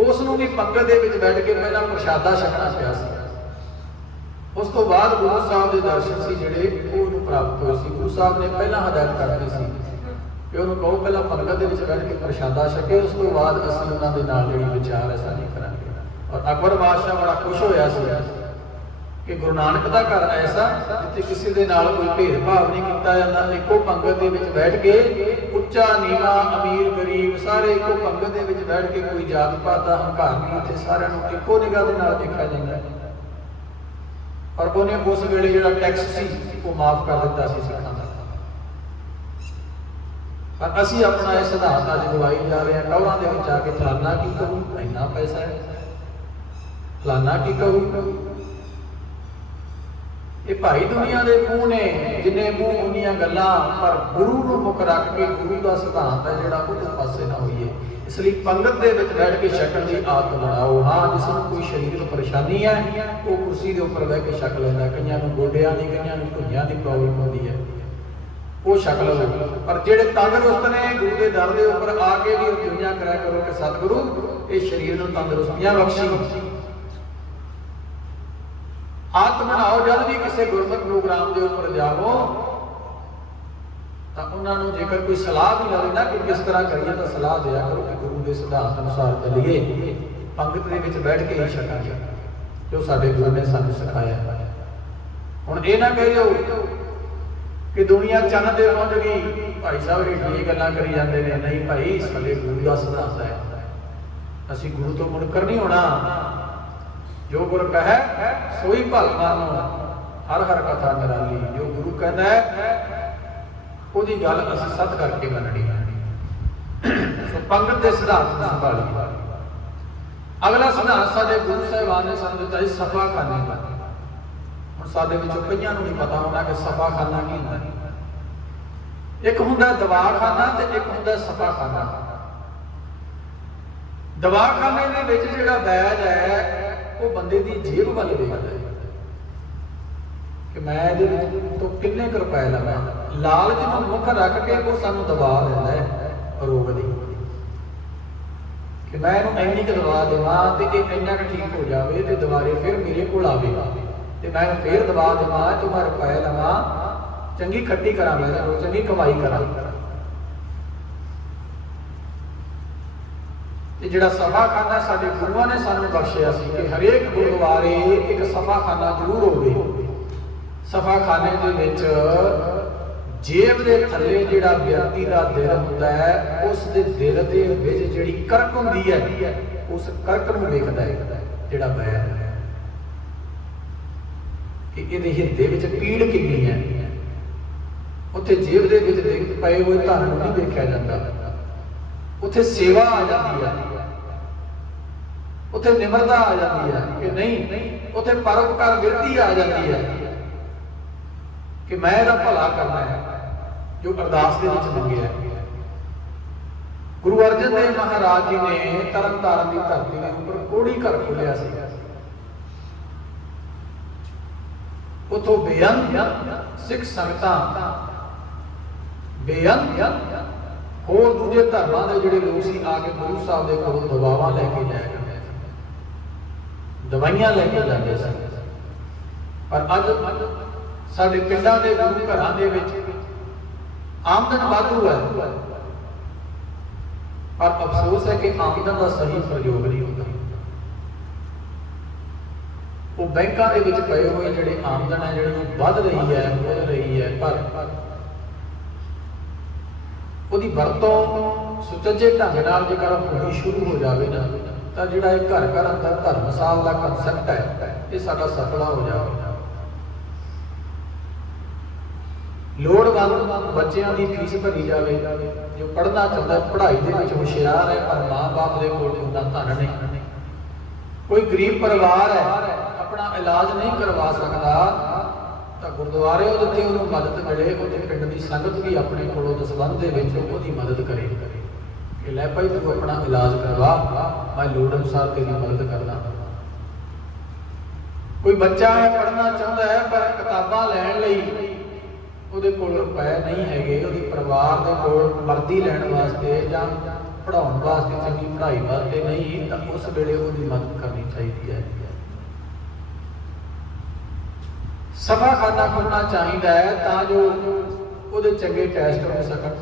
ਉਸ ਨੂੰ ਵੀ ਪੰਗਤ ਦੇ ਵਿੱਚ ਬੈਠ ਕੇ ਪਹਿਲਾਂ ਪ੍ਰਸ਼ਾਦਾ ਛਕਣਾ ਪਿਆ ਸੀ। ਉਸ ਤੋਂ ਬਾਅਦ ਗੁਰੂ ਸਾਹਿਬ ਦੇ ਦਰਸ਼ਨ ਸੀ ਜਿਹੜੇ ਉਹ ਉਹਨੂੰ ਪ੍ਰਾਪਤ ਹੋਏ ਸੀ। ਗੁਰੂ ਸਾਹਿਬ ਨੇ ਪਹਿਲਾਂ ਹਦਾਇਤ ਕਰਦੇ ਸੀ ਕਿ ਉਹਨੂੰ ਕਹੋ ਪਹਿਲਾਂ ਪੰਗਤ ਦੇ ਵਿੱਚ ਬੈਠ ਕੇ ਪ੍ਰਸ਼ਾਦਾ ਛਕੇ, ਉਸ ਤੋਂ ਬਾਅਦ ਅਸੀਂ ਉਹਨਾਂ ਦੇ ਨਾਲ ਜਿਹੜੀ ਵਿਚਾਰ ਹੈ ਸਾਂਝੀ ਕਰਾਂਗੇ। ਔਰ ਅਕਬਰ ਬਾਦਸ਼ਾਹ ਬੜਾ ਖੁਸ਼ ਹੋਇਆ ਸੀ ਕਿ ਗੁਰੂ ਨਾਨਕ ਦਾ ਘਰ ਐਸਾ ਜਿੱਥੇ ਕਿਸੇ ਦੇ ਨਾਲ ਕੋਈ ਭੇਦਭਾਵ ਨਹੀਂ ਕੀਤਾ ਜਾਂਦਾ। ਇੱਕੋ ਪੰਗਤ ਦੇ ਵਿੱਚ ਬੈਠ ਕੇ ਉੱਚਾ ਨੀਵਾਂ ਅਮੀਰ ਗਰੀਬ ਸਾਰੇ ਇੱਕੋ ਪੰਗਤ ਦੇ ਵਿੱਚ ਬੈਠ ਕੇ ਕੋਈ ਜਾਤ ਪਾਤ ਦਾ ਹੰਕਾਰ ਨਹੀਂ, ਇੱਥੇ ਸਾਰਿਆਂ ਨੂੰ ਇੱਕੋ ਨਿਗਾਹ ਦੇ ਨਾਲ ਦੇਖਿਆ ਜਾਂਦਾ ਹੈ। ਪਰ ਉਹਨੇ ਉਸ ਵੇਲੇ ਜਿਹੜਾ ਟੈਕਸ ਸੀ ਉਹ ਮਾਫ ਕਰ ਦਿੱਤਾ ਸੀ ਸਿੱਖਾਂ ਦਾ। ਪਰ ਅਸੀਂ ਆਪਣਾ ਇਹ ਸਿਧਾਂਤ ਅੱਜ ਗਵਾਈ ਜਾ ਰਹੇ ਹਾਂ। ਟੌਰਾਂ ਦੇ ਵਿੱਚ ਆ ਕੇ ਫਲਾਨਾ ਕੀ ਕਹੂ, ਇੰਨਾ ਪੈਸਾ ਹੈ, ਫਲਾਨਾ ਕੀ ਕਹੂ। ਇਹ ਭਾਈ ਦੁਨੀਆ ਦੇ ਮੂੰਹ ਨੇ, ਜਿੰਨੇ ਮੂੰਹ ਉਨੀਆਂ ਗੱਲਾਂ, ਪਰ ਗੁਰੂ ਨੂੰ ਮੁੱਖ ਰੱਖ ਕੇ ਗੁਰੂ ਦਾ ਸਿਧਾਂਤ ਹੈ ਜਿਹੜਾ ਉਹਦੇ ਪਾਸੇ ਨਾ ਹੋਈਏ। ਇਸ ਲਈ ਪੰਗਤ ਦੇ ਵਿੱਚ ਬੈਠ ਕੇ ਛਕਣ ਦੀ ਆਦਤ ਬਣਾਓ। ਹਾਂ, ਜਿਸ ਨੂੰ ਕੋਈ ਸਰੀਰਕ ਪਰੇਸ਼ਾਨੀ ਹੈ ਉਹ ਕੁਰਸੀ ਦੇ ਉੱਪਰ ਬਹਿ ਕੇ ਛਕ ਲੈਂਦਾ। ਕਈਆਂ ਨੂੰ ਗੋਡਿਆਂ ਦੀ, ਕਈਆਂ ਨੂੰ ਭੁੱਜਿਆਂ ਦੀ ਪ੍ਰੋਬਲਮ ਹੁੰਦੀ ਹੈ, ਉਹ ਛਕ ਲਵੋ। ਪਰ ਜਿਹੜੇ ਤੰਦਰੁਸਤ ਨੇ, ਗੁਰੂ ਦੇ ਦਰ ਦੇ ਉੱਪਰ ਆ ਕੇ ਵੀ ਅਰਜ਼ੀਆਂ ਕਰਿਆ ਕਰੋ ਕਿ ਸਤਿਗੁਰੂ ਇਹ ਸਰੀਰ ਨੂੰ ਤੰਦਰੁਸਤੀਆਂ ਬਖਸ਼ੀ। ਆਦਤ ਬਣਾਓ, ਜਦ ਵੀ ਕਿਸੇ ਗੁਰਮਤਿ ਪ੍ਰੋਗਰਾਮ ਦੇ ਉੱਪਰ ਜਾਵੋ ਤਾਂ ਉਹਨਾਂ ਨੂੰ ਜੇਕਰ ਕੋਈ ਸਲਾਹ ਵੀ ਲਵੇ ਨਾ ਕਿ ਕਿਸ ਤਰ੍ਹਾਂ ਕਰੀਏ, ਤਾਂ ਸਲਾਹ ਦਿਆ ਕਰੋ ਕਿ ਗੁਰੂ ਦੇ ਸਿਧਾਂਤ ਅਨੁਸਾਰ ਚੱਲੀਏ, ਪੰਗਤ ਦੇ ਵਿੱਚ ਬੈਠ ਕੇ ਹੀ ਛਕਾਂਗੇ ਜੋ ਸਾਡੇ ਗੁਰੂ ਨੇ ਸਾਨੂੰ ਸਿਖਾਇਆ। ਹੁਣ ਇਹ ਨਾ ਕਹੀਓ ਕਿ ਦੁਨੀਆ ਚੰਨ ਤੇ ਪਹੁੰਚ ਗਈ, ਭਾਈ ਸਾਹਿਬ ਇਹ ਗੱਲਾਂ ਕਰੀ ਜਾਂਦੇ ਨੇ। ਨਹੀਂ ਭਾਈ, ਸਾਡੇ ਗੁਰੂ ਦਾ ਸਿਧਾਂਤ ਹੈ, ਅਸੀਂ ਗੁਰੂ ਤੋਂ ਮੁਨਕਰ ਨਹੀਂ ਹੋਣਾ। ਜੋ ਗੁਰ ਕਹੈ ਸੋਈ ਭਲ ਮਾਨੋ, ਹਰ ਹਰ ਕਥਾ ਨਿਰਾਲੀ। ਜੋ ਗੁਰੂ ਕਹਿੰਦਾ ਹੈ ਉਹਦੀ ਗੱਲ ਅਸੀਂ ਸੱਚ ਕਰਕੇ ਮੰਨਣੀ ਹੈ। ਸੋ ਪੰਗਤ ਦੇ ਸਿਧਾਂਤ ਨੂੰ ਸੰਭਾਲੀਏ। ਅਗਲਾ ਸਿਧਾਂਤ ਸਾਡੇ ਗੁਰੂ ਸਾਹਿਬਾਨ ਨੇ ਸਾਨੂੰ ਦਿੱਤਾ ਸਫਾ ਖਾਨੇ ਦਾ। ਹੁਣ ਸਾਡੇ ਵਿੱਚੋਂ ਕਈਆਂ ਨੂੰ ਨਹੀਂ ਪਤਾ ਹੁੰਦਾ ਕਿ ਸਫਾ ਖਾਨਾ ਕੀ ਹੁੰਦਾ। ਇੱਕ ਹੁੰਦਾ ਦਵਾਖਾਨਾ ਤੇ ਇੱਕ ਹੁੰਦਾ ਸਫਾ ਖਾਨਾ। ਦਵਾਖਾਨੇ ਦੇ ਵਿੱਚ ਜਿਹੜਾ ਬੈਦ ਹੈ ਉਹ ਬੰਦੇ ਦੀ ਜੇਬ ਵੱਲ ਦੇਖਦਾ ਹੈ ਕਿ ਮੈਂ ਇਹਦੇ ਵਿੱਚ ਤੋਂ ਕਿੰਨੇ ਕੁ ਰੁਪਏ ਲਵਾਂ। ਲਾਲਚ ਨੂੰ ਮੁੱਖ ਰੱਖ ਕੇ ਉਹ ਸਾਨੂੰ ਦਵਾ ਦਿੰਦਾ ਹੈ ਰੋਗ ਦੀ, ਕਿ ਮੈਂ ਇਹਨੂੰ ਇੰਨੀ ਕੁ ਦਵਾ ਦੇਵਾਂ ਤੇ ਇਹ ਇੰਨਾ ਕੁ ਠੀਕ ਹੋ ਜਾਵੇ ਤੇ ਦੁਬਾਰੇ ਫਿਰ ਮੇਰੇ ਕੋਲ ਆਵੇਗਾ ਤੇ ਮੈਂ ਫਿਰ ਦਵਾ ਦੇਵਾਂ ਤੇ ਮੈਂ ਰੁਪਏ ਲਵਾਂ, ਚੰਗੀ ਖੱਟੀ ਕਰਾਂ, ਮੈਂ ਚੰਗੀ ਕਮਾਈ ਕਰਾਂ। ਤੇ ਜਿਹੜਾ ਸਫਾ ਖਾਨਾ ਸਾਡੇ ਗੁਰੂਆਂ ਨੇ ਸਾਨੂੰ ਬਖਸ਼ਿਆ ਸੀ ਕਿ ਹਰੇਕ ਗੁਰਦੁਆਰੇ ਇੱਕ ਸਫਾ ਖਾਨਾ ਜ਼ਰੂਰ ਹੋਵੇ। ਸਫਾ ਖਾਨੇ ਦੇ ਵਿੱਚ ਜੇਬ ਦੇ ਥੱਲੇ ਜਿਹੜਾ ਵਿਅਕਤੀ ਦਾ ਦਿਲ ਹੁੰਦਾ ਹੈ, ਉਸ ਦੇ ਦਿਲ ਦੇ ਵਿੱਚ ਜਿਹੜੀ ਕਰਕ ਹੁੰਦੀ ਹੈ, ਉਸ ਕਰਕ ਨੂੰ ਵੇਖਦਾ ਹੈ ਜਿਹੜਾ ਬੈਦ ਹੈ ਕਿ ਇਹਦੇ ਹਿਰਦੇ ਵਿੱਚ ਪੀੜ ਕਿੰਨੀ ਹੈ। ਉੱਥੇ ਜੇਬ ਦੇ ਵਿੱਚ ਪਏ ਹੋਏ ਧਨ ਨੂੰ ਨਹੀਂ ਦੇਖਿਆ ਜਾਂਦਾ। ਉੱਥੇ ਸੇਵਾ ਆ ਜਾਂਦੀ ਹੈ, ਉੱਥੇ ਨਿਮਰਤਾ ਆ ਜਾਂਦੀ ਹੈ ਕਿ ਨਹੀਂ, ਉੱਥੇ ਪਰਉਪਕਾਰ ਬਿਰਤੀ ਆ ਜਾਂਦੀ ਹੈ। ਕਿ ਮੈਂ ਇਹਦਾ ਭਲਾ ਕਰਨਾ ਹੈ, ਜੋ ਅਰਦਾਸ ਦੇ ਵਿੱਚ ਮੰਗਿਆ। ਗੁਰੂ ਅਰਜਨ ਦੇਵ ਮਹਾਰਾਜ ਜੀ ਨੇ ਤਰਨਤਾਰਨ ਦੀ ਧਰਤੀ ਦੇ ਉੱਪਰ ਕੋੜੀ ਘਰ ਖੋਲਿਆ ਸੀ। ਉਥੋਂ ਬੇਅੰਤ ਸਿੱਖ ਸੰਗਤਾਂ, ਬੇਅੰਤ ਹੋਰ ਦੂਜੇ ਧਰਮਾਂ ਦੇ ਜਿਹੜੇ ਲੋਕ ਸੀ ਆ ਕੇ ਗੁਰੂ ਸਾਹਿਬ ਦੇ ਕੋਲ ਦਵਾਵਾਂ ਲੈ ਕੇ ਜਾਇਆ ਕਰਦੇ ਸੀ, ਦਵਾਈਆਂ ਲੈ ਕੇ ਜਾਂਦੇ ਸੀ। ਪਰ ਅੱਜ ਸਾਡੇ ਪਿੰਡਾਂ ਦੇ ਗੁਰੂ ਘਰਾਂ ਦੇ ਵਿੱਚ ਆਮਦਨ ਵਾਧੂ ਹੈ, ਪਰ ਅਫਸੋਸ ਹੈ ਕਿ ਆਮਦਨ ਦਾ ਸਹੀ ਪ੍ਰਯੋਗ ਨਹੀਂ ਹੁੰਦਾ। ਉਹ ਬੈਂਕਾਂ ਦੇ ਵਿੱਚ ਪਏ ਹੋਏ ਜਿਹੜੇ ਆਮਦਨ ਹੈ ਜਿਹੜੀ ਉਹ ਵੱਧ ਰਹੀ ਹੈ, ਪਰ ਉਹਦੀ ਵਰਤੋਂ ਸੁਚੱਜੇ ਢੰਗ ਨਾਲ ਜੇਕਰ ਹੋਣੀ ਸ਼ੁਰੂ ਹੋ ਜਾਵੇ ਨਾ, ਤਾਂ ਜਿਹੜਾ ਇਹ ਘਰ ਘਰ ਅੰਦਰ ਧਰਮਸਾਲ ਦਾ ਕਨਸੈਪਟ ਹੈ ਇਹ ਸਾਡਾ ਸਫਲਾ ਹੋ ਜਾਵੇਗਾ। ਲੋੜਵੰਦ ਬੱਚਿਆਂ ਦੀ ਫੀਸ ਭਰੀ ਜਾਵੇ, ਜੋ ਪੜ੍ਹਨਾ ਚਾਹੁੰਦਾ ਪੜ੍ਹਾਈ ਦੇ ਵਿੱਚ ਹੁਸ਼ਿਆਰ ਹੈ ਪਰ ਮਾਂ-ਬਾਪ ਦੇ ਕੋਲ ਉਨਾ ਧਨ ਨਹੀਂ, ਕੋਈ ਗਰੀਬ ਪਰਿਵਾਰ ਹੈ ਆਪਣਾ ਇਲਾਜ ਨਹੀਂ ਕਰਵਾ ਸਕਦਾ, ਤਾਂ ਗੁਰਦੁਆਰੇ ਉੱਤੇ ਉਹਨੂੰ ਮਦਦ ਮਿਲੇ, ਉਹਦੇ ਪਿੰਡ ਦੀ ਸੰਗਤ ਵੀ ਆਪਣੇ ਕੋਲੋਂ ਦਸਵੰਧ ਦੇ ਵਿੱਚ ਉਹਦੀ ਮਦਦ ਕਰੇ ਕਿ ਲੈ ਭਾਈ ਤੂੰ ਆਪਣਾ ਇਲਾਜ ਕਰਵਾ, ਮੈਂ ਲੋੜ ਅਨੁਸਾਰ ਤੇਰੀ ਮਦਦ ਕਰਦਾ। ਕੋਈ ਬੱਚਾ ਹੈ ਪੜ੍ਹਨਾ ਚਾਹੁੰਦਾ ਹੈ ਪਰ ਕਿਤਾਬਾਂ ਲੈਣ ਲਈ ਉਹਦੇ ਕੋਲ ਰੁਪਏ ਨਹੀਂ ਹੈਗੇ, ਉਹਦੇ ਪਰਿਵਾਰ ਦੇ ਕੋਲ ਵਰਦੀ ਲੈਣ ਵਾਸਤੇ ਜਾਂ ਪੜ੍ਹਾਉਣ ਵਾਸਤੇ, ਚੰਗੀ ਪੜ੍ਹਾਈ ਵਾਸਤੇ ਨਹੀਂ, ਤਾਂ ਉਸ ਵੇਲੇ ਉਹਦੀ ਮਦਦ ਕਰਨੀ ਚਾਹੀਦੀ ਹੈ। ਸਫਾ ਖਾਨਾ ਖੋਲ੍ਹਣਾ ਚਾਹੀਦਾ ਹੈ ਤਾਂ ਜੋ ਉਹਦੇ ਚੰਗੇ ਟੈਸਟ ਹੋ ਸਕਣ,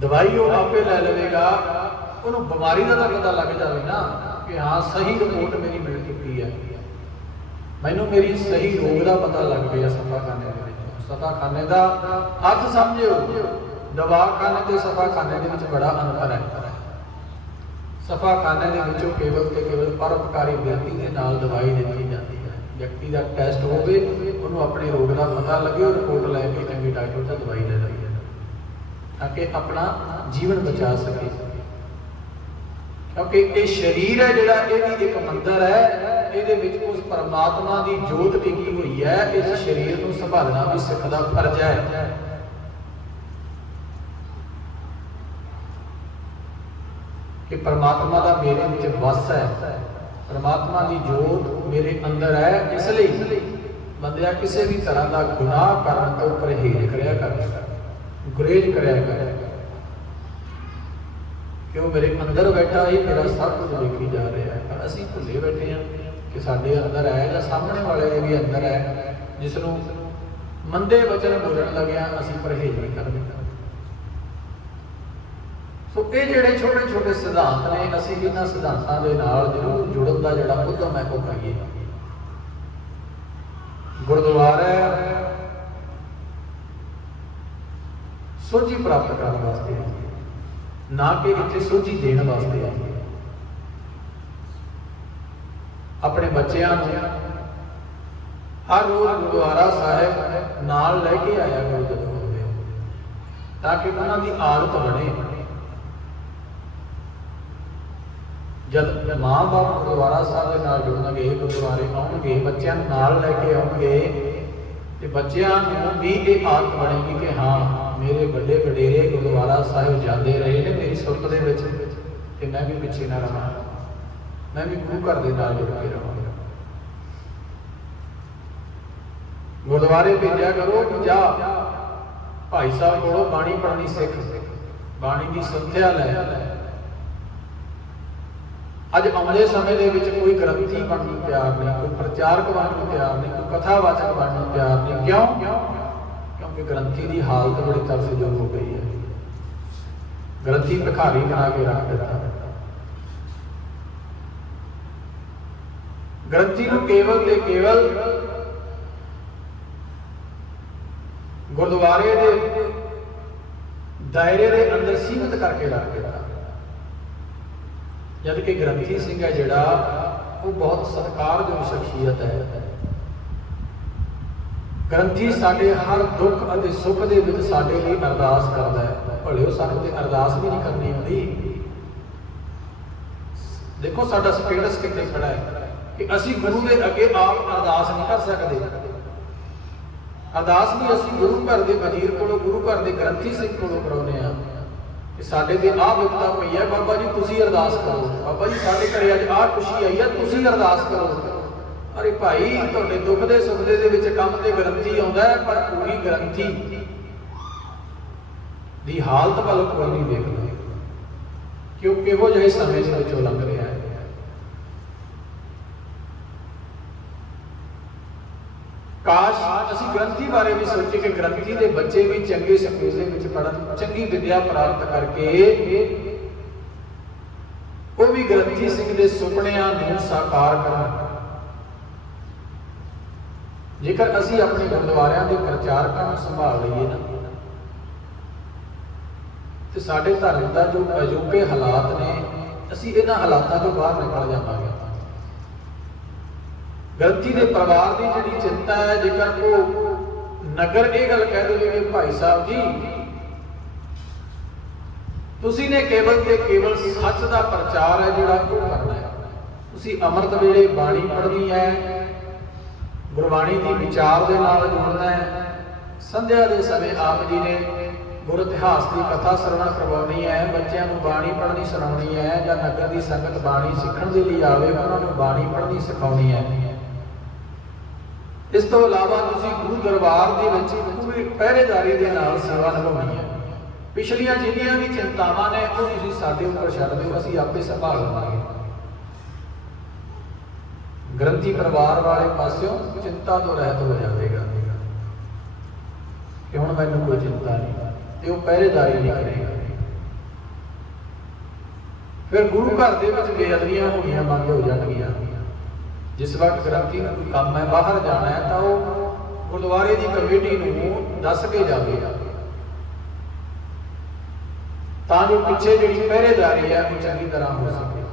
ਦਵਾਈ ਉਹ ਆਪੇ ਲੈ ਲਵੇਗਾ, ਉਹਨੂੰ ਬਿਮਾਰੀ ਦਾ ਤਾਂ ਪਤਾ ਲੱਗ ਜਾਵੇ ਨਾ ਕਿ ਹਾਂ ਸਹੀ ਰਿਪੋਰਟ ਮੇਰੀ ਮਿਲ ਚੁੱਕੀ ਹੈ, ਮੈਨੂੰ ਮੇਰੀ ਸਹੀ ਰੋਗ ਦਾ ਪਤਾ ਲੱਗ ਗਿਆ। ਸਫਾਖਾਨੇ ਦੇ ਵਿੱਚ, ਸਫਾਖਾਨੇ ਦਾ ਅਰਥ ਸਮਝਿਓ, ਦਵਾਖਾਨੇ ਤੇ ਸਫਾਖਾਨੇ ਦੇ ਵਿੱਚ ਬੜਾ ਅੰਤਰ ਹੈ। ਸਫਾਖਾਨੇ ਦੇ ਵਿੱਚੋਂ ਕੇਵਲ ਤੇ ਕੇਵਲ ਪਰਉਪਕਾਰੀ ਵਿਅਕਤੀ ਦੇ ਨਾਲ ਦਵਾਈ ਦਿੱਤੀ ਜਾਂਦੀ ਹੈ, ਵਿਅਕਤੀ ਦਾ ਟੈਸਟ ਹੋਵੇ, ਉਹਨੂੰ ਆਪਣੇ ਰੋਗ ਦਾ ਪਤਾ ਲੱਗੇ, ਉਹ ਰਿਪੋਰਟ ਲੈ ਕੇ ਚੰਗੇ ਡਾਕਟਰ ਤੋਂ ਦਵਾਈ ਲੈ ਲਵੇ ਤਾਂ ਕਿ ਆਪਣਾ ਜੀਵਨ ਬਚਾ ਸਕੇ। ਕਿਉਂਕਿ ਇਹ ਸਰੀਰ ਹੈ ਜਿਹੜਾ, ਇਹ ਵੀ ਇੱਕ ਮੰਦਰ ਹੈ, ਇਹਦੇ ਵਿੱਚ ਉਸ ਪਰਮਾਤਮਾ ਦੀ ਜੋਤ ਟਿਕੀ ਹੋਈ ਹੈ। ਇਸ ਸਰੀਰ ਨੂੰ ਸੰਭਾਲਣਾ ਵੀ ਸਿੱਖ ਦਾ ਫਰਜ਼ ਹੈ। ਕਿ ਪਰਮਾਤਮਾ ਦਾ ਮੇਰੇ ਵਿੱਚ ਵਸ ਹੈ, ਪਰਮਾਤਮਾ ਦੀ ਜੋਤ ਮੇਰੇ ਅੰਦਰ ਹੈ, ਇਸ ਲਈ ਬੰਦਿਆ ਕਿਸੇ ਵੀ ਤਰ੍ਹਾਂ ਦਾ ਗੁਨਾਹ ਕਰਨ ਤੋਂ ਪਰਹੇਜ਼ ਕਰਿਆ ਕਰ, ਗੁਰੇਜ਼ ਕਰਿਆ ਕਰ, ਕਿ ਉਹ ਮੇਰੇ ਅੰਦਰ ਬੈਠਾ ਹੀ ਮੇਰਾ ਸਭ ਕੁਝ ਵੇਖੀ ਜਾ ਰਿਹਾ ਹੈ। ਪਰ ਅਸੀਂ ਭੁੱਲੇ ਬੈਠੇ ਹਾਂ ਕਿ ਸਾਡੇ ਅੰਦਰ ਹੈ ਜਾਂ ਸਾਹਮਣੇ ਵਾਲੇ ਦੇ ਵੀ ਅੰਦਰ ਹੈ, ਜਿਸ ਨੂੰ ਮੰਦੇ ਵਚਨ ਬੋਲਣ ਲੱਗਿਆ ਅਸੀਂ ਪਰਹੇਜ਼ ਨਹੀਂ ਕਰਦੇ। ਸੋ ਇਹ ਜਿਹੜੇ ਛੋਟੇ ਛੋਟੇ ਸਿਧਾਂਤ ਨੇ, ਅਸੀਂ ਇਹਨਾਂ ਸਿਧਾਂਤਾਂ ਦੇ ਨਾਲ ਜ਼ਰੂਰ ਜੁੜਨ ਦਾ ਜਿਹੜਾ ਉਦਮ ਹੈ ਉਹ ਕਰੀਏ। ਗੁਰਦੁਆਰਾ ਸੋਝੀ ਪ੍ਰਾਪਤ ਕਰਨ ਵਾਸਤੇ, ਨਾ ਕਿ ਇੱਥੇ ਸੋਝੀ ਦੇਣ ਵਾਸਤੇ ਹੈ। ਆਪਣੇ ਬੱਚਿਆਂ ਨੂੰ ਹਰ ਰੋਜ਼ ਗੁਰਦੁਆਰਾ ਸਾਹਿਬ ਨਾਲ ਲੈ ਕੇ ਆਇਆ ਕਰੋ ਜਦੋਂ ਆਉਂਦੇ ਹੋ, ਤਾਂ ਕਿ ਉਹਨਾਂ ਦੀ ਆਦਤ ਬਣੇ। ਜਦ ਮਾਂ-ਬਾਪ ਗੁਰਦੁਆਰਾ ਸਾਹਿਬ ਦੇ ਨਾਲ ਜੁੜਨਗੇ, ਗੁਰਦੁਆਰੇ ਆਉਣਗੇ, ਬੱਚਿਆਂ ਨੂੰ ਨਾਲ ਲੈ ਕੇ ਆਉਣਗੇ, ਤੇ ਬੱਚਿਆਂ ਨੂੰ ਵੀ ਇਹ ਆਦਤ ਬਣੇਗੀ ਕਿ ਹਾਂ ਮੇਰੇ ਵੱਡੇ ਵਡੇਰੇ ਗੁਰਦੁਆਰਾ ਸਾਹਿਬ ਜਾਂਦੇ ਰਹੇ ਨੇ, ਮੇਰੀ ਸੁਰਤ ਦੇ ਵਿੱਚ, ਤੇ ਮੈਂ ਵੀ ਪਿੱਛੇ ਨਾ ਰਹਾਂ, ਮੈਂ ਵੀ ਗੁਰੂ ਘਰ ਦੇ ਨਾਲ ਜੁੜ ਕੇ ਰਹਾਂ। ਗੁਰਦੁਆਰੇ ਭੇਜਿਆ ਕਰੋ ਕਿ ਜਾ ਭਾਈ ਸਾਹਿਬ ਕੋਲੋਂ ਬਾਣੀ ਪੜ੍ਹਨੀ ਸਿੱਖ, ਬਾਣੀ ਦੀ ਸੰਥਿਆ ਲੈ। ਅੱਜ ਆਉਂਦੇ ਸਮੇਂ ਦੇ ਵਿੱਚ ਕੋਈ ਗ੍ਰੰਥੀ ਬਣਨ ਨੂੰ ਤਿਆਰ ਨਹੀਂ, ਕੋਈ ਪ੍ਰਚਾਰਕ ਬਣਨ ਨੂੰ ਤਿਆਰ ਨਹੀਂ, ਕੋਈ ਕਥਾਵਾਚਕ ਬਣਨ ਨੂੰ ਤਿਆਰ ਨਹੀਂ। ਕਿਉਂ? ਕਿਉਂਕਿ ਗ੍ਰੰਥੀ ਦੀ ਹਾਲਤ ਬੜੀ ਤਰਸਯੋਗ ਹੋ ਗਈ ਹੈ। ਗ੍ਰੰਥੀ ਭਿਖਾਰੀ ਬਣਾ ਕੇ ਰੱਖ ਦਿੱਤਾ। ਗ੍ਰੰਥੀ ਨੂੰ ਕੇਵਲ ਤੇ ਕੇਵਲ ਗੁਰਦੁਆਰੇ ਦੇ ਦਾਇਰੇ ਦੇ ਅੰਦਰ ਸੀਮਿਤ ਕਰਕੇ ਰੱਖ ਦਿੱਤਾ, ਜਦ ਕਿ ਗ੍ਰੰਥੀ ਸਿੰਘ ਹੈ ਜਿਹੜਾ ਉਹ ਬਹੁਤ ਸਤਿਕਾਰਯੋਗ ਸ਼ਖਸੀਅਤ ਹੈ। ਗ੍ਰੰਥੀ ਸਾਡੇ ਹਰ ਦੁੱਖ ਅਤੇ ਸੁੱਖ ਦੇ ਵਿੱਚ ਸਾਡੇ ਲਈ ਅਰਦਾਸ ਕਰਦਾ ਹੈ। ਭਲਿਓ ਸਾਨੂੰ ਤੇ ਅਰਦਾਸ ਵੀ ਨਹੀਂ ਕਰਨੀ ਆਉਂਦੀ। ਦੇਖੋ ਸਾਡਾ ਸਟੇਟਸ ਕਿੱਥੇ ਖੜਾ ਹੈ ਕਿ ਅਸੀਂ ਗੁਰੂ ਦੇ ਅੱਗੇ ਆਪ ਅਰਦਾਸ ਨਹੀਂ ਕਰ ਸਕਦੇ। ਅਰਦਾਸ ਵੀ ਅਸੀਂ ਗੁਰੂ ਘਰ ਦੇ ਵਜ਼ੀਰ ਕੋਲੋਂ, ਗੁਰੂ ਘਰ ਦੇ ਗ੍ਰੰਥੀ ਸਿੰਘ ਕੋਲੋਂ ਕਰਾਉਂਦੇ ਹਾਂ ਕਿ ਸਾਡੇ ਤੇ ਆਹ ਵਿਪਤਾ ਪਈ ਹੈ, ਬਾਬਾ ਜੀ ਤੁਸੀਂ ਅਰਦਾਸ ਕਰੋ, ਬਾਬਾ ਜੀ ਸਾਡੇ ਘਰੇ ਅੱਜ ਆਹ ਖੁਸ਼ੀ ਆਈ ਹੈ, ਤੁਸੀਂ ਅਰਦਾਸ ਕਰੋ। ਅਰੇ ਭਾਈ, ਤੁਹਾਡੇ ਦੁੱਖ ਦੇ ਸੁੱਖ ਦੇ ਵਿੱਚ ਕੰਮ ਤੇ ਗ੍ਰੰਥੀ ਆਉਂਦਾ ਹੈ, ਪਰ ਪੂਰੀ ਗ੍ਰੰਥੀ ਦੀ ਹਾਲਤ ਵੱਲ ਕੋਈ ਨਹੀਂ ਵੇਖਦਾ ਕਿ ਉਹ ਕਿਹੋ ਜਿਹੇ ਸਮੇਂ ਦੇ ਵਿੱਚੋਂ ਲੰਘ ਰਿਹਾ ਹੈ। ਕਾਸ਼ ਅਸੀਂ ਗ੍ਰੰਥੀ ਬਾਰੇ ਵੀ ਸੋਚੀਏ ਕਿ ਗ੍ਰੰਥੀ ਦੇ ਬੱਚੇ ਵੀ ਚੰਗੇ ਸਕੂਲ ਦੇ ਵਿੱਚ ਪੜ੍ਹਨ, ਚੰਗੀ ਵਿਦਿਆ ਪ੍ਰਾਪਤ ਕਰਕੇ ਉਹ ਵੀ ਗ੍ਰੰਥੀ ਸਿੰਘ ਦੇ ਸੁਪਨਿਆਂ ਨੂੰ ਸਾਕਾਰ ਕਰਨ। ਜੇਕਰ ਅਸੀਂ ਆਪਣੇ ਗੁਰਦੁਆਰਿਆਂ ਦੇ ਪ੍ਰਚਾਰਕਾਂ ਨੂੰ ਸੰਭਾਲ ਲਈਏ ਨਾ, ਤੇ ਸਾਡੇ ਧਰਮ ਦਾ ਜੋ ਅਜੋਕੇ ਹਾਲਾਤ ਨੇ, ਅਸੀਂ ਇਹਨਾਂ ਹਾਲਾਤਾਂ ਤੋਂ ਬਾਹਰ ਨਿਕਲ ਜਾਵਾਂਗੇ। ਗ੍ਰੰਥੀ ਦੇ ਪਰਿਵਾਰ ਦੀ ਜਿਹੜੀ ਚਿੰਤਾ ਹੈ, ਜੇਕਰ ਉਹ ਨਗਰ ਇਹ ਗੱਲ ਕਹਿ ਦੇਵੇ ਕਿ ਭਾਈ ਸਾਹਿਬ ਜੀ ਤੁਸੀਂ ਨੇ ਕੇਵਲ ਤੇ ਕੇਵਲ ਸੱਚ ਦਾ ਪ੍ਰਚਾਰ ਹੈ ਜਿਹੜਾ ਉਹ ਕਰਨਾ ਹੈ, ਤੁਸੀਂ ਅੰਮ੍ਰਿਤ ਵੇਲੇ ਬਾਣੀ ਪੜ੍ਹਨੀ ਹੈ, ਗੁਰਬਾਣੀ ਦੀ ਵਿਚਾਰ ਦੇ ਨਾਲ ਜੁੜਨਾ ਹੈ, ਸੰਧਿਆ ਦੇ ਸਮੇਂ ਆਪ ਜੀ ਨੇ ਗੁਰ ਇਤਿਹਾਸ ਦੀ ਕਥਾ ਸਰਵਣ ਕਰਵਾਉਣੀ ਹੈ, ਬੱਚਿਆਂ ਨੂੰ ਬਾਣੀ ਪੜ੍ਹਨੀ ਸੁਣਾਉਣੀ ਹੈ, ਜਾਂ ਨਗਰ ਦੀ ਸੰਗਤ ਬਾਣੀ ਸਿੱਖਣ ਦੇ ਲਈ ਆਵੇ ਉਹਨਾਂ ਨੂੰ ਬਾਣੀ ਪੜ੍ਹਨੀ ਸਿਖਾਉਣੀ ਹੈ। ਇਸ ਤੋਂ ਇਲਾਵਾ ਤੁਸੀਂ ਗੁਰੂ ਦਰਬਾਰ ਦੇ ਵਿੱਚ ਪੂਰੀ ਪਹਿਰੇਦਾਰੀ ਦੇ ਨਾਲ ਸੇਵਾ ਨਿਭਾਉਣੀ ਹੈ। ਪਿਛਲੀਆਂ ਜਿੰਨੀਆਂ ਵੀ ਚਿੰਤਾਵਾਂ ਨੇ ਉਹ ਤੁਸੀਂ ਸਾਡੇ ਉੱਪਰ ਛੱਡ ਦਿਓ, ਅਸੀਂ ਆਪੇ ਸੰਭਾਲ ਲਵਾਂਗੇ। ਗ੍ਰੰਥੀ ਪਰਿਵਾਰ ਵਾਲੇ ਪਾਸਿਓਂ ਚਿੰਤਾ ਤੋਂ ਰਹਿਤ ਹੋ ਜਾਵੇਗਾ ਕਿ ਹੁਣ ਮੈਨੂੰ ਕੋਈ ਚਿੰਤਾ ਨਹੀਂ, ਤੇ ਉਹ ਪਹਿਰੇਦਾਰੀ ਨਹੀਂ ਕਰੇਗਾ। ਫਿਰ ਗੁਰੂ ਘਰ ਦੇ ਵਿੱਚ ਬੇਅਦਬੀਆਂ ਹੋਣੀਆਂ ਬੰਦ ਹੋ ਜਾਣਗੀਆਂ। ਜਿਸ ਵਕਤ ਗ੍ਰੰਥੀ ਨੂੰ ਕੋਈ ਕੰਮ ਹੈ, ਬਾਹਰ ਜਾਣਾ ਹੈ, ਤਾਂ ਉਹ ਗੁਰਦੁਆਰੇ ਦੀ ਕਮੇਟੀ ਨੂੰ ਦੱਸ ਕੇ ਜਾਵੇ, ਤਾਂ ਜੋ ਪਿੱਛੇ ਜਿਹੜੀ ਪਹਿਰੇਦਾਰੀ ਹੈ ਉਹ ਚੰਗੀ ਤਰ੍ਹਾਂ ਹੋ ਸਕੇ।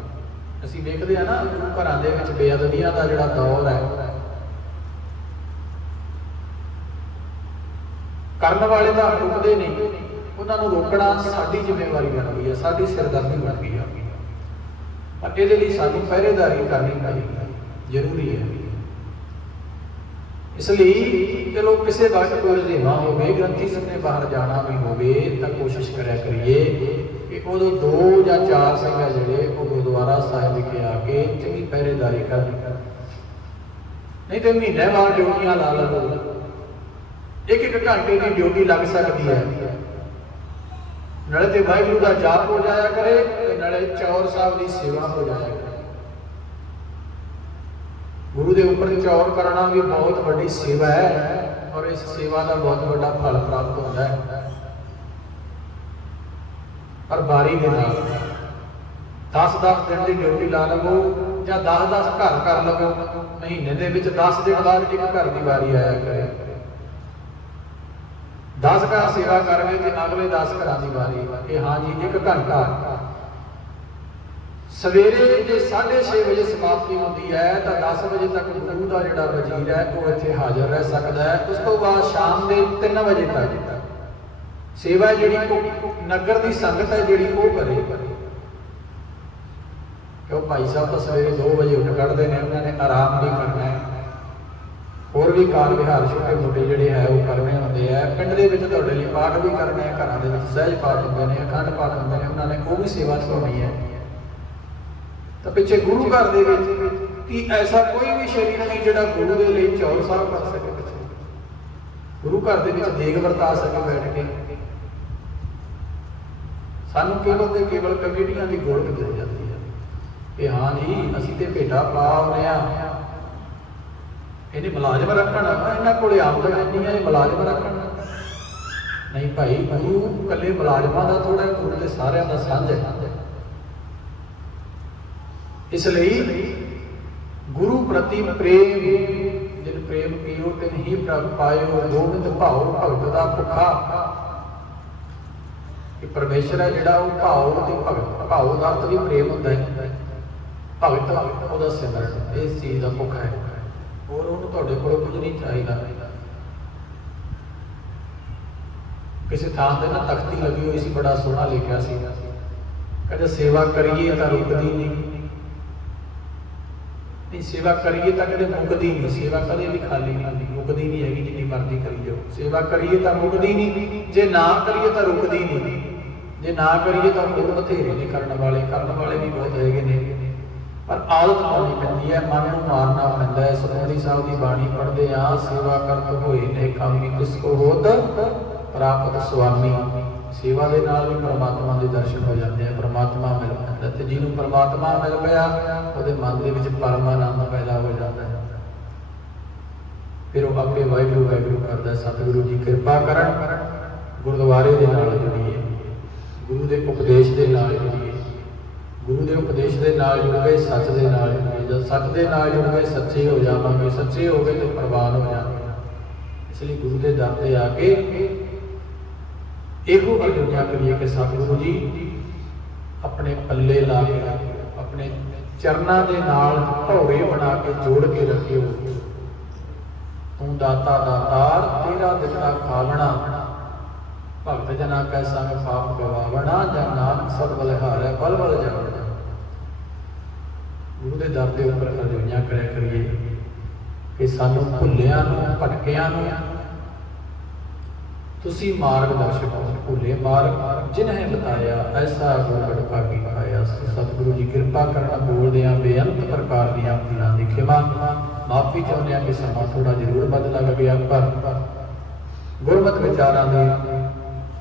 ਅਸੀਂ ਵੇਖਦੇ ਹਾਂ ਨਾ ਗੁਰੂ ਘਰਾਂ ਦੇ ਵਿੱਚ ਬੇਅਦਬੀਆਂ ਦਾ ਜਿਹੜਾ ਦੌਰ ਹੈ, ਕਰਨ ਵਾਲੇ ਤਾਂ ਰੁਕਦੇ ਨਹੀਂ, ਉਹਨਾਂ ਨੂੰ ਰੋਕਣਾ ਸਾਡੀ ਜ਼ਿੰਮੇਵਾਰੀ ਬਣ ਗਈ ਹੈ, ਸਾਡੀ ਸਿਰਦਰਦੀ ਬਣ ਗਈ ਹੈ। ਪਰ ਇਹਦੇ ਲਈ ਸਾਨੂੰ ਪਹਿਰੇਦਾਰੀ ਕਰਨੀ ਚਾਹੀਦੀ ਹੈ, ਜ਼ਰੂਰੀ ਹੈ। ਇਸ ਲਈ ਚਲੋ ਕਿਸੇ ਵਕਤ ਕੋਈ ਰੁਝੇਵਾਂ ਹੋਵੇ, ਗ੍ਰੰਥੀ ਸਿੰਘ ਨੇ ਬਾਹਰ ਜਾਣਾ ਵੀ ਹੋਵੇ, ਤਾਂ ਕੋਸ਼ਿਸ਼ ਕਰਿਆ ਕਰੀਏ ਕਿ ਉਦੋਂ 2 ਜਾਂ 4 ਸਿੰਘ ਆ ਜਿਹੜੇ ਉਹ ਗੁਰਦੁਆਰਾ ਸਾਹਿਬ ਵਿਖੇ ਆ ਕੇ ਚੰਗੀ ਪਹਿਰੇਦਾਰੀ ਕਰਨ। ਨਹੀਂ ਤੇ ਮਹੀਨੇ ਬਾਅਦ ਡਿਊਟੀਆਂ ਲਾ ਲਵੋ, ਇੱਕ ਘੰਟੇ ਦੀ ਡਿਊਟੀ ਲੱਗ ਸਕਦੀ ਹੈ, ਨਾਲੇ ਤੇ ਵਾਹਿਗੁਰੂ ਦਾ ਜਾਪ ਹੋ ਜਾਇਆ ਕਰੇ ਤੇ ਨਾਲੇ ਚੌਰ ਸਾਹਿਬ ਦੀ ਸੇਵਾ ਹੋ ਜਾਇਆ ਕਰੇ। ਗੁਰੂ ਦੇ ਉੱਪਰ ਚੌਰ ਕਰਨਾ ਵੀ ਬਹੁਤ ਵੱਡੀ ਸੇਵਾ ਹੈ, ਔਰ ਇਸ ਸੇਵਾ ਦਾ ਬਹੁਤ ਵੱਡਾ ਫਲ ਪ੍ਰਾਪਤ ਹੁੰਦਾ ਹੈ। ਪਰ ਬਾਰੀ ਦੇ ਨਾਲ 10-10 ਦਿਨ ਦੀ ਡਿਊਟੀ ਲਾ ਲਵੋ ਜਾਂ 10-10 ਘਰ ਕਰ ਲਵੋ, ਮਹੀਨੇ ਦੇ ਵਿੱਚ 10 ਦਿਨ ਬਾਅਦ ਇੱਕ ਘਰ ਦੀ ਵਾਰੀ ਆਇਆ ਕਰੇ। 10 ਘਰ ਸੇਵਾ ਕਰਵੇ ਤੇ ਅਗਲੇ 10 ਘਰਾਂ ਦੀ ਵਾਰੀ ਕਿ ਹਾਂ ਜੀ 1 ਘੰਟਾ ਸਵੇਰੇ ਜੇ 6:30 ਵਜੇ ਸਮਾਪਤੀ ਹੁੰਦੀ ਹੈ ਤਾਂ 10 ਵਜੇ ਤੱਕ ਗੁਰੂ ਦਾ ਜਿਹੜਾ ਵਜ਼ੀਰ ਹੈ ਉਹ ਇੱਥੇ ਹਾਜ਼ਰ ਰਹਿ ਸਕਦਾ ਹੈ। ਉਸ ਤੋਂ ਬਾਅਦ ਸ਼ਾਮ ਦੇ 3 ਵਜੇ ਤੱਕ ਸੇਵਾ ਜਿਹੜੀ ਨਗਰ ਦੀ ਸੰਗਤ ਹੈ ਜਿਹੜੀ ਉਹ ਕਰੇ, ਕਿਉਂ ਭਾਈ ਸਾਹਿਬ ਤਾਂ ਸਵੇਰੇ 2 ਵਜੇ ਉੱਠ ਕੱਢਦੇ ਨੇ, ਉਹਨਾਂ ਨੇ ਆਰਾਮ ਨਹੀਂ ਕਰਨਾ ਹੈ, ਹੋਰ ਵੀ ਕਾਰ ਵਿਹਾਰ ਛੋਟੇ ਮੋਟੇ ਜਿਹੜੇ ਹੈ ਉਹ ਕਰਨੇ ਹੁੰਦੇ ਆ। ਪਿੰਡ ਦੇ ਵਿੱਚ ਤੁਹਾਡੇ ਲਈ ਪਾਠ ਵੀ ਕਰਨੇ ਆ, ਘਰਾਂ ਦੇ ਵਿੱਚ ਸਹਿਜ ਪਾਠ ਹੁੰਦੇ ਨੇ, ਅਖੰਡ ਪਾਠ ਹੁੰਦੇ ਨੇ, ਉਹਨਾਂ ਨੇ ਉਹ ਵੀ ਸੇਵਾ ਨਿਭਾਉਣੀ ਹੈ। ਤਾਂ ਪਿੱਛੇ ਗੁਰੂ ਘਰ ਦੇ ਵਿੱਚ ਕੀ ਐਸਾ ਕੋਈ ਵੀ ਸ਼ਰੀਰ ਨਹੀਂ ਜਿਹੜਾ ਗੁਰੂ ਦੇ ਲਈ ਚੌਰ ਸਾਹਿਬ ਕਰ ਸਕੇ, ਪਿੱਛੇ ਗੁਰੂ ਘਰ ਦੇ ਵਿੱਚ ਦੇਗ ਵਰਤਾ ਸਕੇ ਬੈਠ ਕੇ। ਸਾਨੂੰ ਕੇਵਲ ਤੇ ਕੇਵਲ ਕਮੇਟੀਆਂ ਦੀ ਗੋਲਕ ਦਿੱਤੀ ਜਾਂਦੀ ਹੈ ਕਿ ਹਾਂ ਜੀ ਅਸੀਂ ਤੇ ਭੇਟਾ ਪਾ ਆਉਂਦੇ ਹਾਂ, ਇਹਨੇ ਮੁਲਾਜ਼ਮ ਰੱਖਣ, ਇਹਨਾਂ ਕੋਲੇ ਆਮਦਨ ਇੰਨੀ ਹੈ ਇਹ ਮੁਲਾਜ਼ਮ ਰੱਖਣ। ਨਹੀਂ ਭਾਈ, ਗੁਰੂ ਇਕੱਲੇ ਮੁਲਾਜ਼ਮਾਂ ਦਾ ਥੋੜਾ, ਗੁਰੂ ਦੇ ਸਾਰਿਆਂ ਦਾ ਸਾਂਝ ਹੈ। ਇਸ ਲਈ ਗੁਰੂ ਪ੍ਰਤੀ ਪ੍ਰੇਮ, ਜਿਨ ਪ੍ਰੇਮ ਕੀਓ ਤਿਨ ਹੀ ਪ੍ਰਭ ਪਾਇਓ, ਗੋਬਿੰਦ ਭਾਉ ਭਗਤ ਦਾ ਭੁੱਖਾ। ਕਿ ਪਰਮੇਸ਼ਰ ਹੈ ਜਿਹੜਾ ਉਹ ਭਾਉ ਤੇ ਭਗਤ, ਭਾਉ ਦਾ ਅਰਥ ਵੀ ਪ੍ਰੇਮ ਹੁੰਦਾ ਹੈ, ਭਗਤ ਉਹਦਾ ਸਿਮਰਨ, ਇਸ ਚੀਜ਼ ਦਾ ਭੁੱਖਾ ਹੈ। ਹੋਰ ਉਹਨੂੰ ਤੁਹਾਡੇ ਕੋਲ ਕੁਝ ਨਹੀਂ ਚਾਹੀਦਾ। ਕਿਸੇ ਥਾਂ ਤੇ ਨਾ ਤਖਤੀ ਲੱਗੀ ਹੋਈ ਸੀ, ਬੜਾ ਸੋਹਣਾ ਲਿਖਿਆ ਸੀ, ਕਹਿੰਦੇ ਸੇਵਾ ਕਰੀਏ ਤਾਂ ਰੁਕਦੀ ਨਹੀਂ, नहीं सेवा करिए तो कदे मुकदी नहीं, सेवा कदे भी खाली नहीं होती, मुकदी नहीं हैगी जिन्नी मर्जी करी जाओ। सेवा करिए तो मुकदी नहीं, जे ना करिए तो रुकदी नहीं, जे ना करिए तो होर बथेरे ने करने वाले भी बहुत हैगे ने, पर आदत पानी पैंदी है, मन नूं मारना पैंदा है। सुखमनी साहिब की बाणी पढ़दे आ, सेवा करत होए ने कामी किसको होत प्राप्त स्वामी। सेवा के नाल भी परमात्मा के दर्शन हो जाते हैं, परमात्मा मिल पैंदा ते जिन्हों परमात्मा मिल गया उहदे मन दे विच परमानंद पैदा हो जाता है। फिर वो आपे वाहिगुरू वाहिगुरू करदा है। सतगुरु जी कृपा करन, गुरुद्वारे दे नाल जुड़िए, गुरु के उपदेश के नाल जुड़िए, गुरु के उपदेश के नाल जुड़ गए, सच के नाल जुड़ गए। जब सच के नाल जुड़ गए सच्चे हो जावांगे, सच्चे हो गए तो प्रवान हो जाएंगे। इसलिए गुरु के दर ते आके ਇਹੋ ਅਰਜ਼ੀਆਂ ਕਰੀਏ ਕਿ ਸਤਿਗੁਰੂ ਜੀ ਆਪਣੇ ਪੱਲੇ ਲਾ ਕੇ, ਆਪਣੇ ਚਰਨਾਂ ਦੇ ਨਾਲ ਭੌਰੇ ਬਣਾ ਕੇ ਜੋੜ ਕੇ ਰੱਖਿਓ। ਤੂੰ ਦਾਤਾ ਦਾਤਾਰ ਤੇਰਾ ਦਿੱਤਾ ਖਾਵਣਾ, ਭਗਤ ਜਨਾ ਕੈ ਸੰਗ ਪਾਪ ਗਵਾਵਣਾ, ਜਨ ਨਾਨਕ ਸਦ ਬਲਿਹਾਰੈ ਬਲ ਬਲ ਜਾਵਣਾ। ਗੁਰੂ ਦੇ ਦਰ ਦੇ ਉੱਪਰ ਅਰਜ਼ੀਆਂ ਕਰਿਆ ਕਰੀਏ ਕਿ ਸਾਨੂੰ ਭੁੱਲਿਆਂ ਨੂੰ, ਭਟਕਿਆਂ ਨੂੰ तुसी मार्गदर्शक हो। भूले मार्ग जिन्हें बताया ऐसा गुरगढ़ भागी पाया। सतगुरु जी कृपा करना, बोलदे बेअंत प्रकार दी भुलां दी खिमा। माफी चाहुंदे कि समा थोड़ा जरूर बद लग गया, पर गुरमत विचारां दी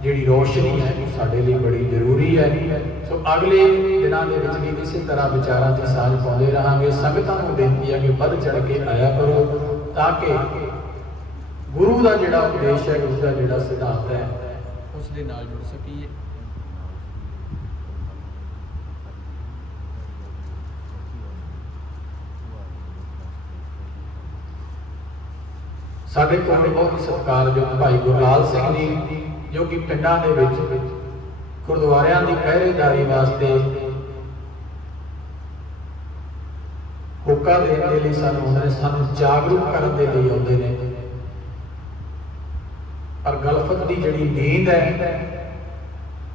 जिहड़ी रोशनी है वो साडे लई बड़ी जरूरी है। सो अगले दिनां दे विच भी इसी तरह विचारां दी साझ पाउंदे रहांगे। संगतां नूं बेनती है कि वध चढ़ के आया करो, ताकि गुरु का जिहड़ा उपदेश है, गुरु का जिहड़ा सिद्धांत है, उस दे नाल जुड़ सकीए। साडे कोल बहुत ही सत्कारयोग भाई गुरलाल सिंह जी, जो कि पिंडां दे विच गुरुद्वारियां दी पहरेदारी वास्ते होका देण दे लई सानूं जागरूक करन दे लई आउंदे ने। पर गलफत की जिहड़ी नींद है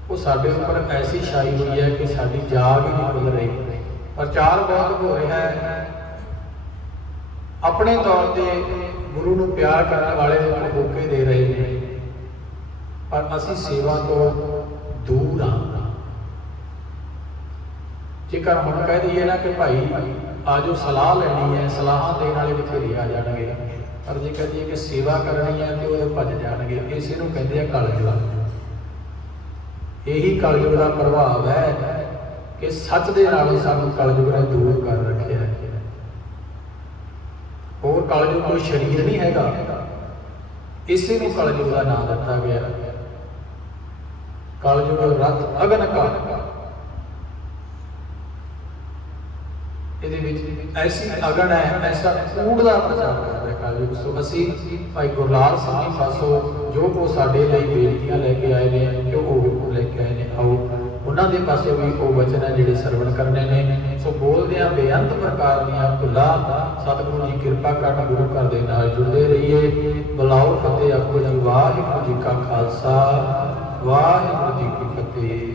वो साडे उपर ऐसी छाई हुई है कि साडी जाग ही नहीं खुल रही। प्रचार बहुत हो रहा है, अपने तौर पर गुरु नूं प्यार करने वाले लोग होके दे रहे हैं, पर असी सेवा तो दूर हाँ। जेकर हम कह दईए ना कि भाई आजो सलाह लैनी है, सलाह देने वाले बथेरे आ जाएंगे, पर जे कह दईए कि सेवा करनी है तो वो भज जाएंगे। इसे नूं कहते हैं कलयुग। यही कलयुग का प्रभाव है कि सच दे नालों सानूं कलयुग ने दूर कर रखा है। और कलयुग कोई शरीर नहीं हैगा, इसे नूं कलयुग का नाम दिता गया। कलयुग रथ अगन का, ऐसी अगन है, ऐसा कूड़ का प्रचार कर रहा है कलयुग। सो असी भाई गुरलाल सिंह जी पासों जो वो साडे लई बेनतियां लैके आए ने, जो वो लैके आए ने, आओ उन्हां दे पासों भी वो वचन है जिहड़े सरवण करने ने। सो बोलदे आ बेअंत प्रकार दीआं भुलां सतगुरु जी कृपा करन, गुरु घर दे नाल जुड़दे रहिए। बुलाओ फतेह आखो जी, वाहिगुरू जी का खालसा वाहिगुरू जी की फतेह।